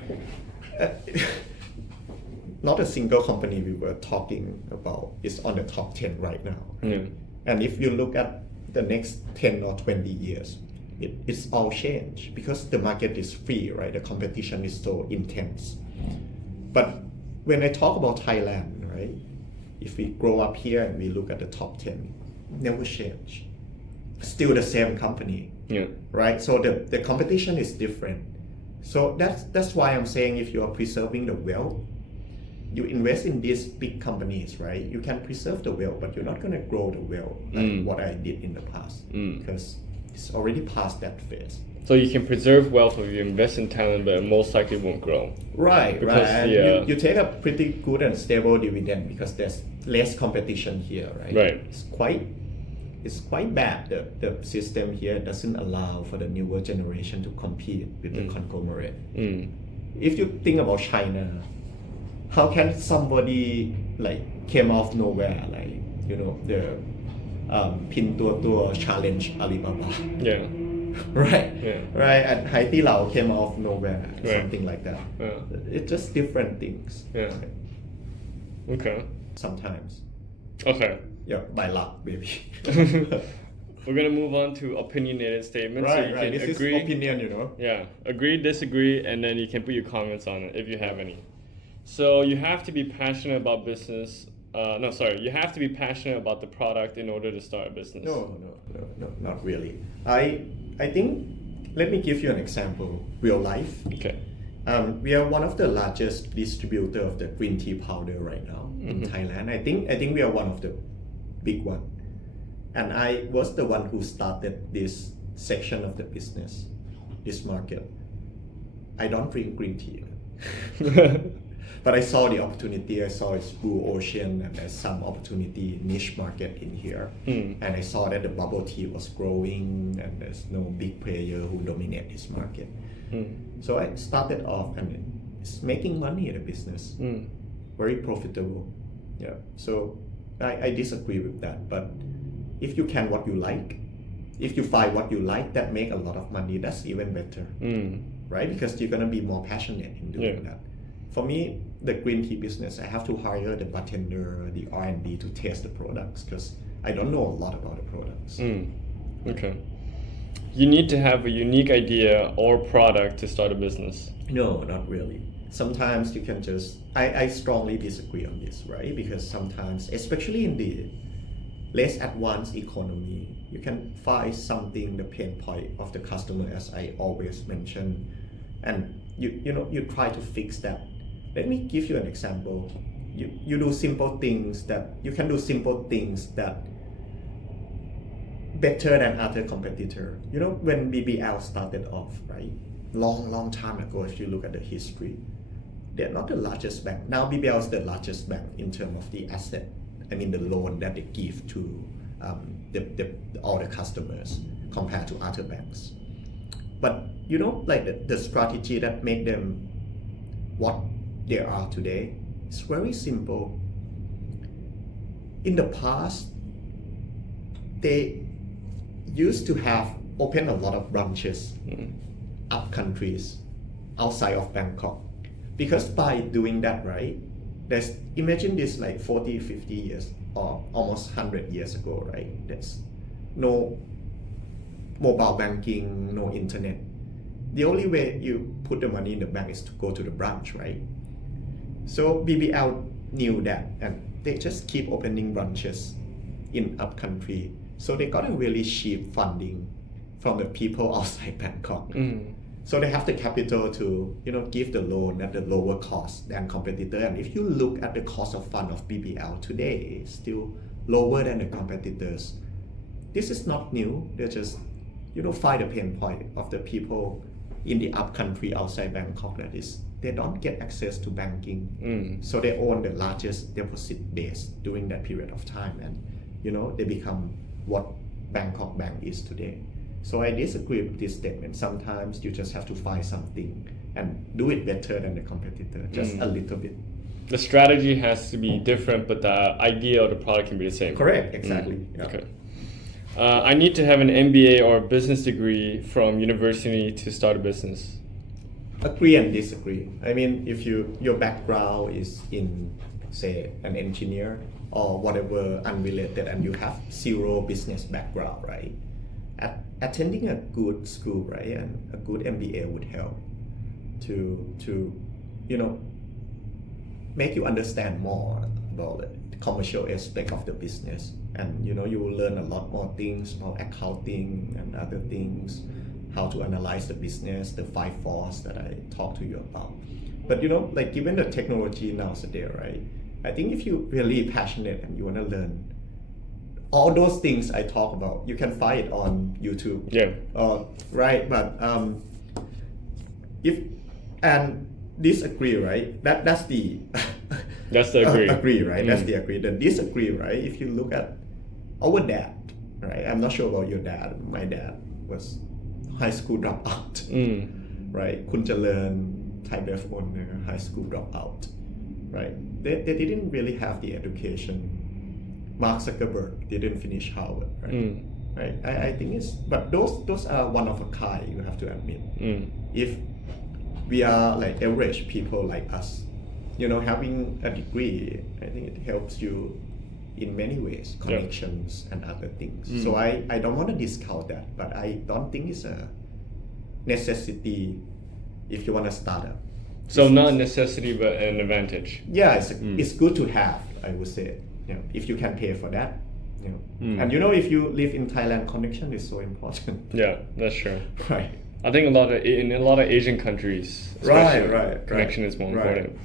Not a single company we were talking about is on the top 10 right now. Yeah. And if you look at the next 10 or 20 years, it's all changed because the market is free, right? The competition is so intense. But when I talk about Thailand, right? If we grow up here and we look at the top 10, never change. Still the same company, right? So the competition is different. So that's why I'm saying if you are preserving the wealth, you invest in these big companies, right? You can preserve the wealth, but you're not going to grow the wealth like what I did in the past because it's already past that phase. So you can preserve wealth if you invest in talent, but most likely won't grow. Right, Because, right. And yeah. you take a pretty good and stable dividend because there's less competition here, right? Right. It's quite bad. The system here doesn't allow for the newer generation to compete with the conglomerate. If you think about China, how can somebody like came off nowhere, like the Pin Tua challenge Alibaba, Yeah. right? Yeah. Right. And Hai Di Lao came off nowhere, Right. something like that. Yeah. It's just different things. Yeah. Okay. Sometimes, Okay. yeah, by luck, maybe. We're gonna move on to opinionated statements. So right, you right. can This agree. is opinion, Yeah, agree, disagree, and then you can put your comments on it if you have any. So you have to be passionate about business. You have to be passionate about the product in order to start a business. No, not really. I think, let me give you an example, real life. Okay. We are one of the largest distributor of the green tea powder right now in Thailand. I think we are one of the big one. And I was the one who started this section of the business, this market. I don't drink green tea. But I saw the opportunity. I saw it's blue ocean and there's some opportunity niche market in here. And I saw that the bubble tea was growing and there's no big player who dominate this market. So I started off and it's making money in the business. Very profitable. Yeah. So I disagree with that. But if you can what you like, if you find what you like that make a lot of money, that's even better. Right? Because you're gonna be more passionate in doing that. For me, the green tea business, I have to hire the bartender, the R&D to taste the products because I don't know a lot about the products. Okay. You need to have a unique idea or product to start a business. No, not really. Sometimes you can just, I strongly disagree on this, right? Because sometimes, especially in the less advanced economy, you can find something, the pain point of the customer, as I always mention, and you try to fix that. Let me give you an example. You do simple things that you can do simple things that better than other competitor. When BBL started off, right? Long time ago, if you look at the history, they're not the largest bank. Now BBL is the largest bank in terms of the asset. I mean the loan that they give to all the customers compared to other banks. But like the strategy that made them what they are today is very simple. In the past, they used to have opened a lot of branches up countries outside of Bangkok, because by doing that, right, imagine this like 40, 50 years or almost 100 years ago, right? There's no mobile banking, no internet. The only way you put the money in the bank is to go to the branch, right? So BBL knew that, and they just keep opening branches in upcountry. So they got a really cheap funding from the people outside Bangkok. So they have the capital to, give the loan at the lower cost than competitor. And if you look at the cost of fund of BBL today, it's still lower than the competitors. This is not new. They just, find the pain point of the people in the upcountry outside Bangkok, that is, they don't get access to banking. So they own the largest deposit base during that period of time. And, they become what Bangkok Bank is today. So I disagree with this statement. Sometimes you just have to find something and do it better than the competitor, just a little bit. The strategy has to be different, but the idea of the product can be the same. Correct, exactly. Yeah. Okay. I need to have an MBA or a business degree from university to start a business. Agree and disagree. I mean, if your background is in, say, an engineer or whatever unrelated, and you have zero business background, right? Attending a good school, right, and a good MBA would help to make you understand more about the commercial aspect of the business, and you will learn a lot more things about accounting and other things, how to analyze the business, the 5 forces that I talked to you about. But like given the technology nowadays, right, I think if you're really passionate and you want to learn all those things I talk about, you can find it on YouTube. Yeah. Right, but if and disagree, right? That's the that's the agree. Agree, right? That's the agree. The disagree, right? If you look at our dad, right? I'm not sure about your dad. My dad was high school dropout, right? Kun Jalern, Thai Bef owner, high school dropout, right? They didn't really have the education. Mark Zuckerberg didn't finish Harvard, right? Right. I think it's, but those are one of a kind. You have to admit. If we are like average people like us, having a degree, I think it helps you in many ways, connections and other things. So I don't want to discount that, but I don't think it's a necessity if you want to start up. So not a necessity, but an advantage. Yeah, it's good to have, I would say. If you can pay for that, and if you live in Thailand, connection is so important. Yeah, that's true. Right. I think in a lot of Asian countries, connection is more important.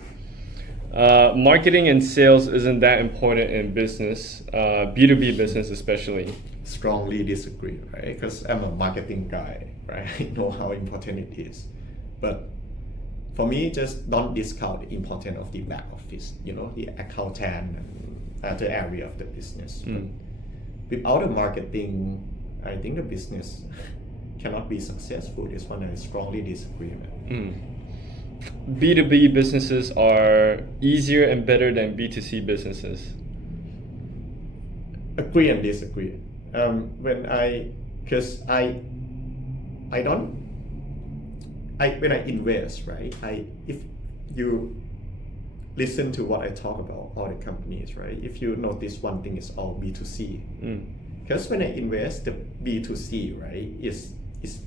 Marketing and sales isn't that important in business, B2B business especially. Strongly disagree, right? Because I'm a marketing guy, right? I know how important it is, but for me, just don't discount the importance of the back office, the accountant and other area of the business. Without the marketing, I think the business cannot be successful. This one I strongly disagree with. B2B businesses are easier and better than B2C businesses. Agree and disagree. When I invest, right? If you listen to what I talk about, all the companies, right? If you notice one thing is all B2C. Because when I invest the B2C, right, it's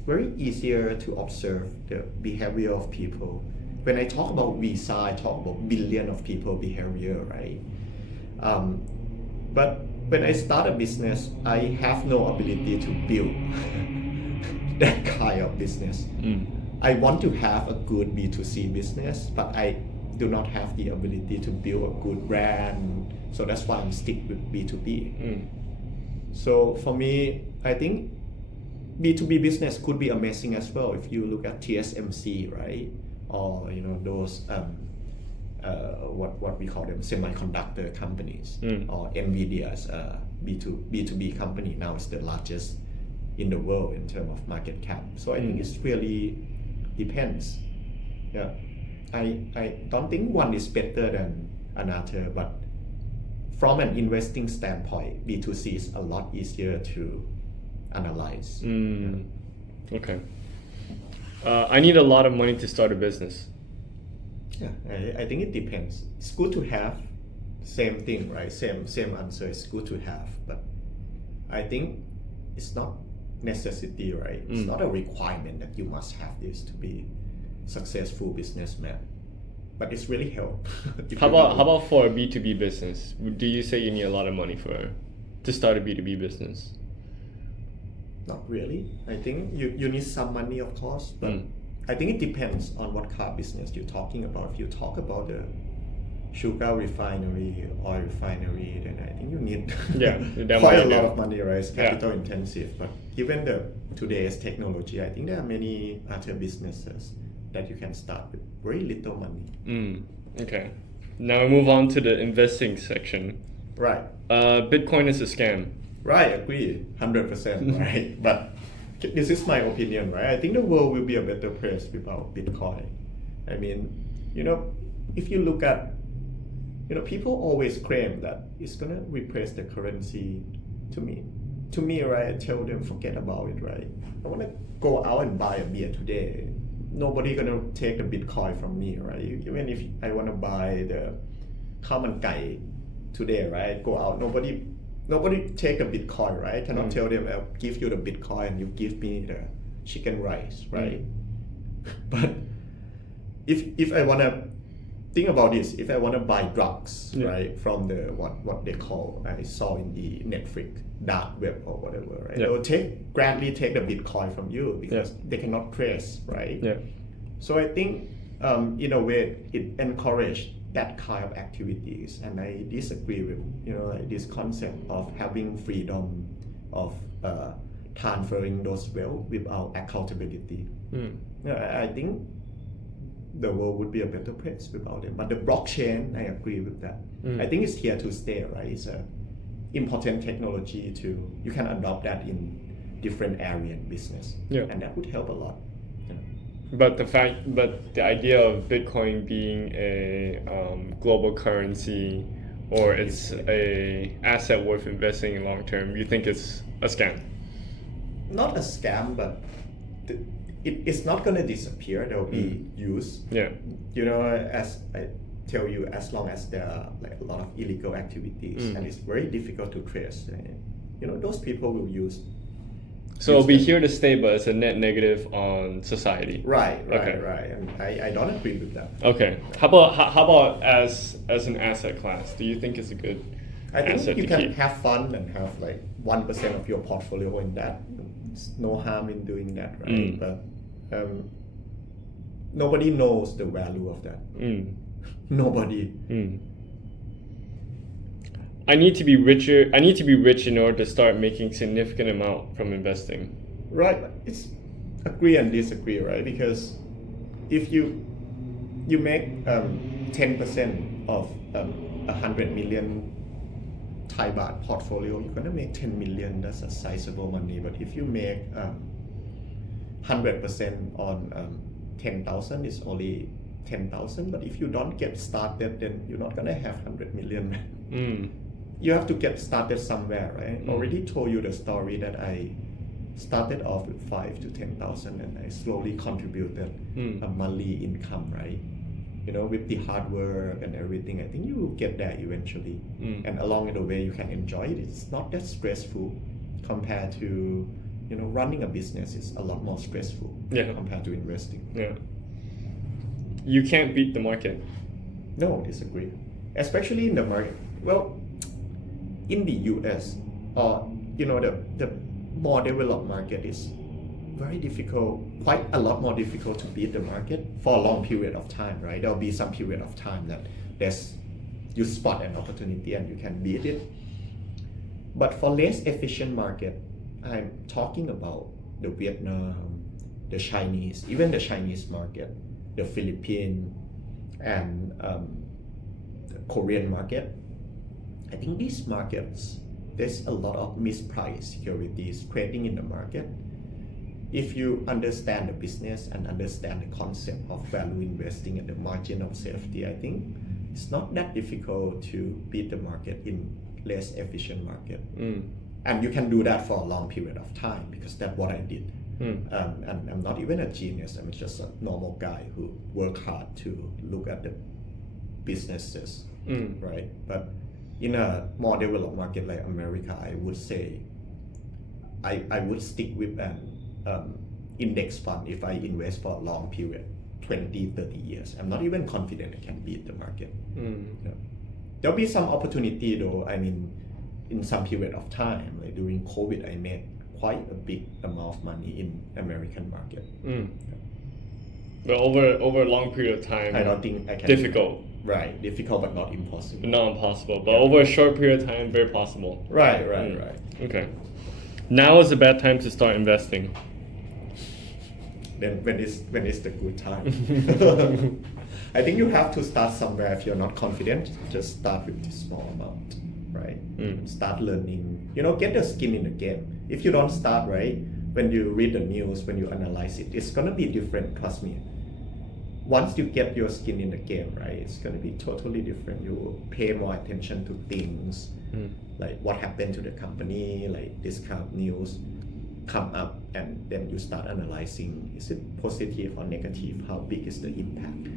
very easier to observe the behavior of people. When I talk about Visa, I talk about billion of people behavior, right? But when I start a business, I have no ability to build that kind of business. I want to have a good B2C business, but I do not have the ability to build a good brand. So that's why I'm stick with B2B. So for me, I think B2B business could be amazing as well if you look at TSMC, right? Or those what we call them semiconductor companies, or Nvidia's B2B company now is the largest in the world in terms of market cap. So I think it's really depends. Yeah, I don't think one is better than another, but from an investing standpoint, B2C is a lot easier to analyze. Okay. I need a lot of money to start a business. Yeah, I think it depends. It's good to have, same thing, right? Same answer. It's good to have, but I think it's not necessity, right? It's not a requirement that you must have this to be successful businessman. But it's really help. How about for a B2B business? Do you say you need a lot of money to start a B2B business? Not really. I think you need some money, of course, but I think it depends on what kind of business you're talking about. If you talk about the sugar refinery, oil refinery, then I think you need quite a lot of money, right? It's capital intensive. But given today's technology, I think there are many other businesses that you can start with very little money. Okay. Now we move on to the investing section. Right. Bitcoin is a scam. Right, agree, 100%, right? But this is my opinion, right? I think the world will be a better place without Bitcoin. I mean, if you look at, people always claim that it's gonna replace the currency. To me, right? I tell them forget about it, right? I wanna go out and buy a beer today. Nobody gonna take the Bitcoin from me, right? Even if I wanna buy theข้าวมันไก่ today, right? Go out, nobody take the Bitcoin, right? I cannot tell them I'll give you the Bitcoin and you give me the chicken rice, right? But if I wanna think about this, if I wanna buy drugs, right, from the what they call, I saw in the Netflix dark web or whatever, right? They will gladly take the Bitcoin from you because they cannot trace, right? So I think in a way it encouraged that kind of activities, and I disagree with like this concept of having freedom of transferring those wealth without accountability. I think the world would be a better place without it. But the blockchain, I agree with that. I think it's here to stay, right? It's an important technology you can adopt that in different area in business, and that would help a lot. But the idea of Bitcoin being a global currency, or it's a asset worth investing in long term, you think it's a scam? Not a scam, but it's not going to disappear. There will be use. As I tell you, as long as there are like a lot of illegal activities, and it's very difficult to trace. Those people will use. So it'll be here to stay, but it's a net negative on society. Right. And I don't agree with that. Okay. How about as an asset class? Do you think it's a good asset to keep? I think you can keep? have fun and have like 1% of your portfolio in that. There's no harm in doing that, right? But nobody knows the value of that. Nobody. I need to be richer. I need to be rich in order to start making significant amount from investing. Right. It's agree and disagree, right? Because if you make 10% of 100 million Thai baht portfolio, you're gonna make 10 million. That's a sizable money. But if you make 100% on 10,000, it's only 10,000. But if you don't get started, then you're not gonna have 100 million. You have to get started somewhere, right? I already told you the story that I started off with 5 to 10,000 and I slowly contributed a monthly income, right? With the hard work and everything, I think you will get there eventually. And along the way, you can enjoy it. It's not that stressful compared to, running a business is a lot more stressful compared to investing. You can't beat the market. No, disagree. Especially in the market. Well, in the US, or the more developed market is very difficult, quite a lot more difficult to beat the market for a long period of time, right? There'll be some period of time that you spot an opportunity and you can beat it. But for less efficient market, I'm talking about the Vietnam, the Chinese, even the Chinese market, the Philippines, and the Korean market. I think these markets, there's a lot of mispriced securities trading in the market. If you understand the business and understand the concept of value investing and the margin of safety, I think it's not that difficult to beat the market in less efficient market. And you can do that for a long period of time because that's what I did. And I'm not even a genius. I'm just a normal guy who work hard to look at the businesses, right? But in a more developed market like America, I would say I would stick with an index fund if I invest for a long period, 20, 30 years. I'm not even confident I can beat the market. Yeah. There'll be some opportunity though. I mean, in some period of time, like during COVID, I made quite a big amount of money in American market. Yeah. But over a long period of time, I don't think I can. difficult. Right, difficult but not impossible. But not impossible. But over a short period of time, very possible. Right. Okay. Now is a bad time to start investing. Then when is the good time? I think you have to start somewhere. If you're not confident, just start with this small amount, right? Start learning. Get the skin in the game. If you don't start, right, when you read the news, when you analyze it, it's gonna be different. Trust me. Once you get your skin in the game, right, it's gonna be totally different. You pay more attention to things, like what happened to the company, like this kind of news come up, and then you start analyzing, is it positive or negative, how big is the impact.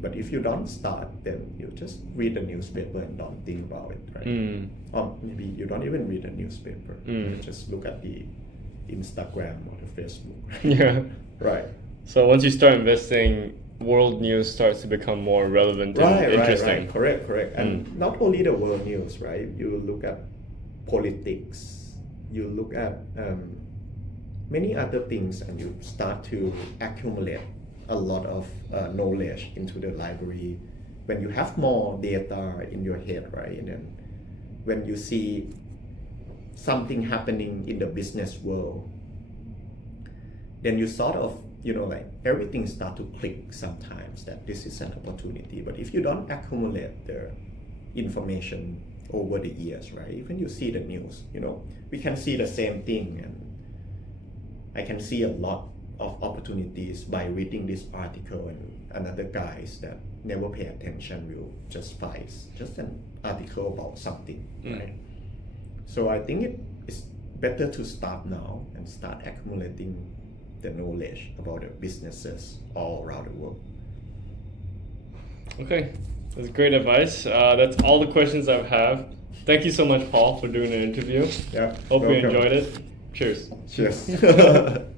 But if you don't start, then you just read the newspaper and don't think about it, right? Or maybe you don't even read the newspaper, you just look at the Instagram or the Facebook, right? Yeah. Right. So once you start investing, world news starts to become more relevant and interesting. Right. Correct. And not only the world news, right? You look at politics, you look at many other things, and you start to accumulate a lot of knowledge into the library. When you have more data in your head, right? And then when you see something happening in the business world, then you sort of, like everything start to click sometimes that this is an opportunity. But if you don't accumulate the information over the years, right? Even you see the news, we can see the same thing, and I can see a lot of opportunities by reading this article, and another guys that never pay attention will just find just an article about something, right? So I think it's better to start now and start accumulating the knowledge about the businesses all around the world. Okay, that's great advice. That's all the questions I have. Thank you so much, Paul, for doing the interview. Yeah. Hope you welcome. enjoyed it. Cheers. Cheers.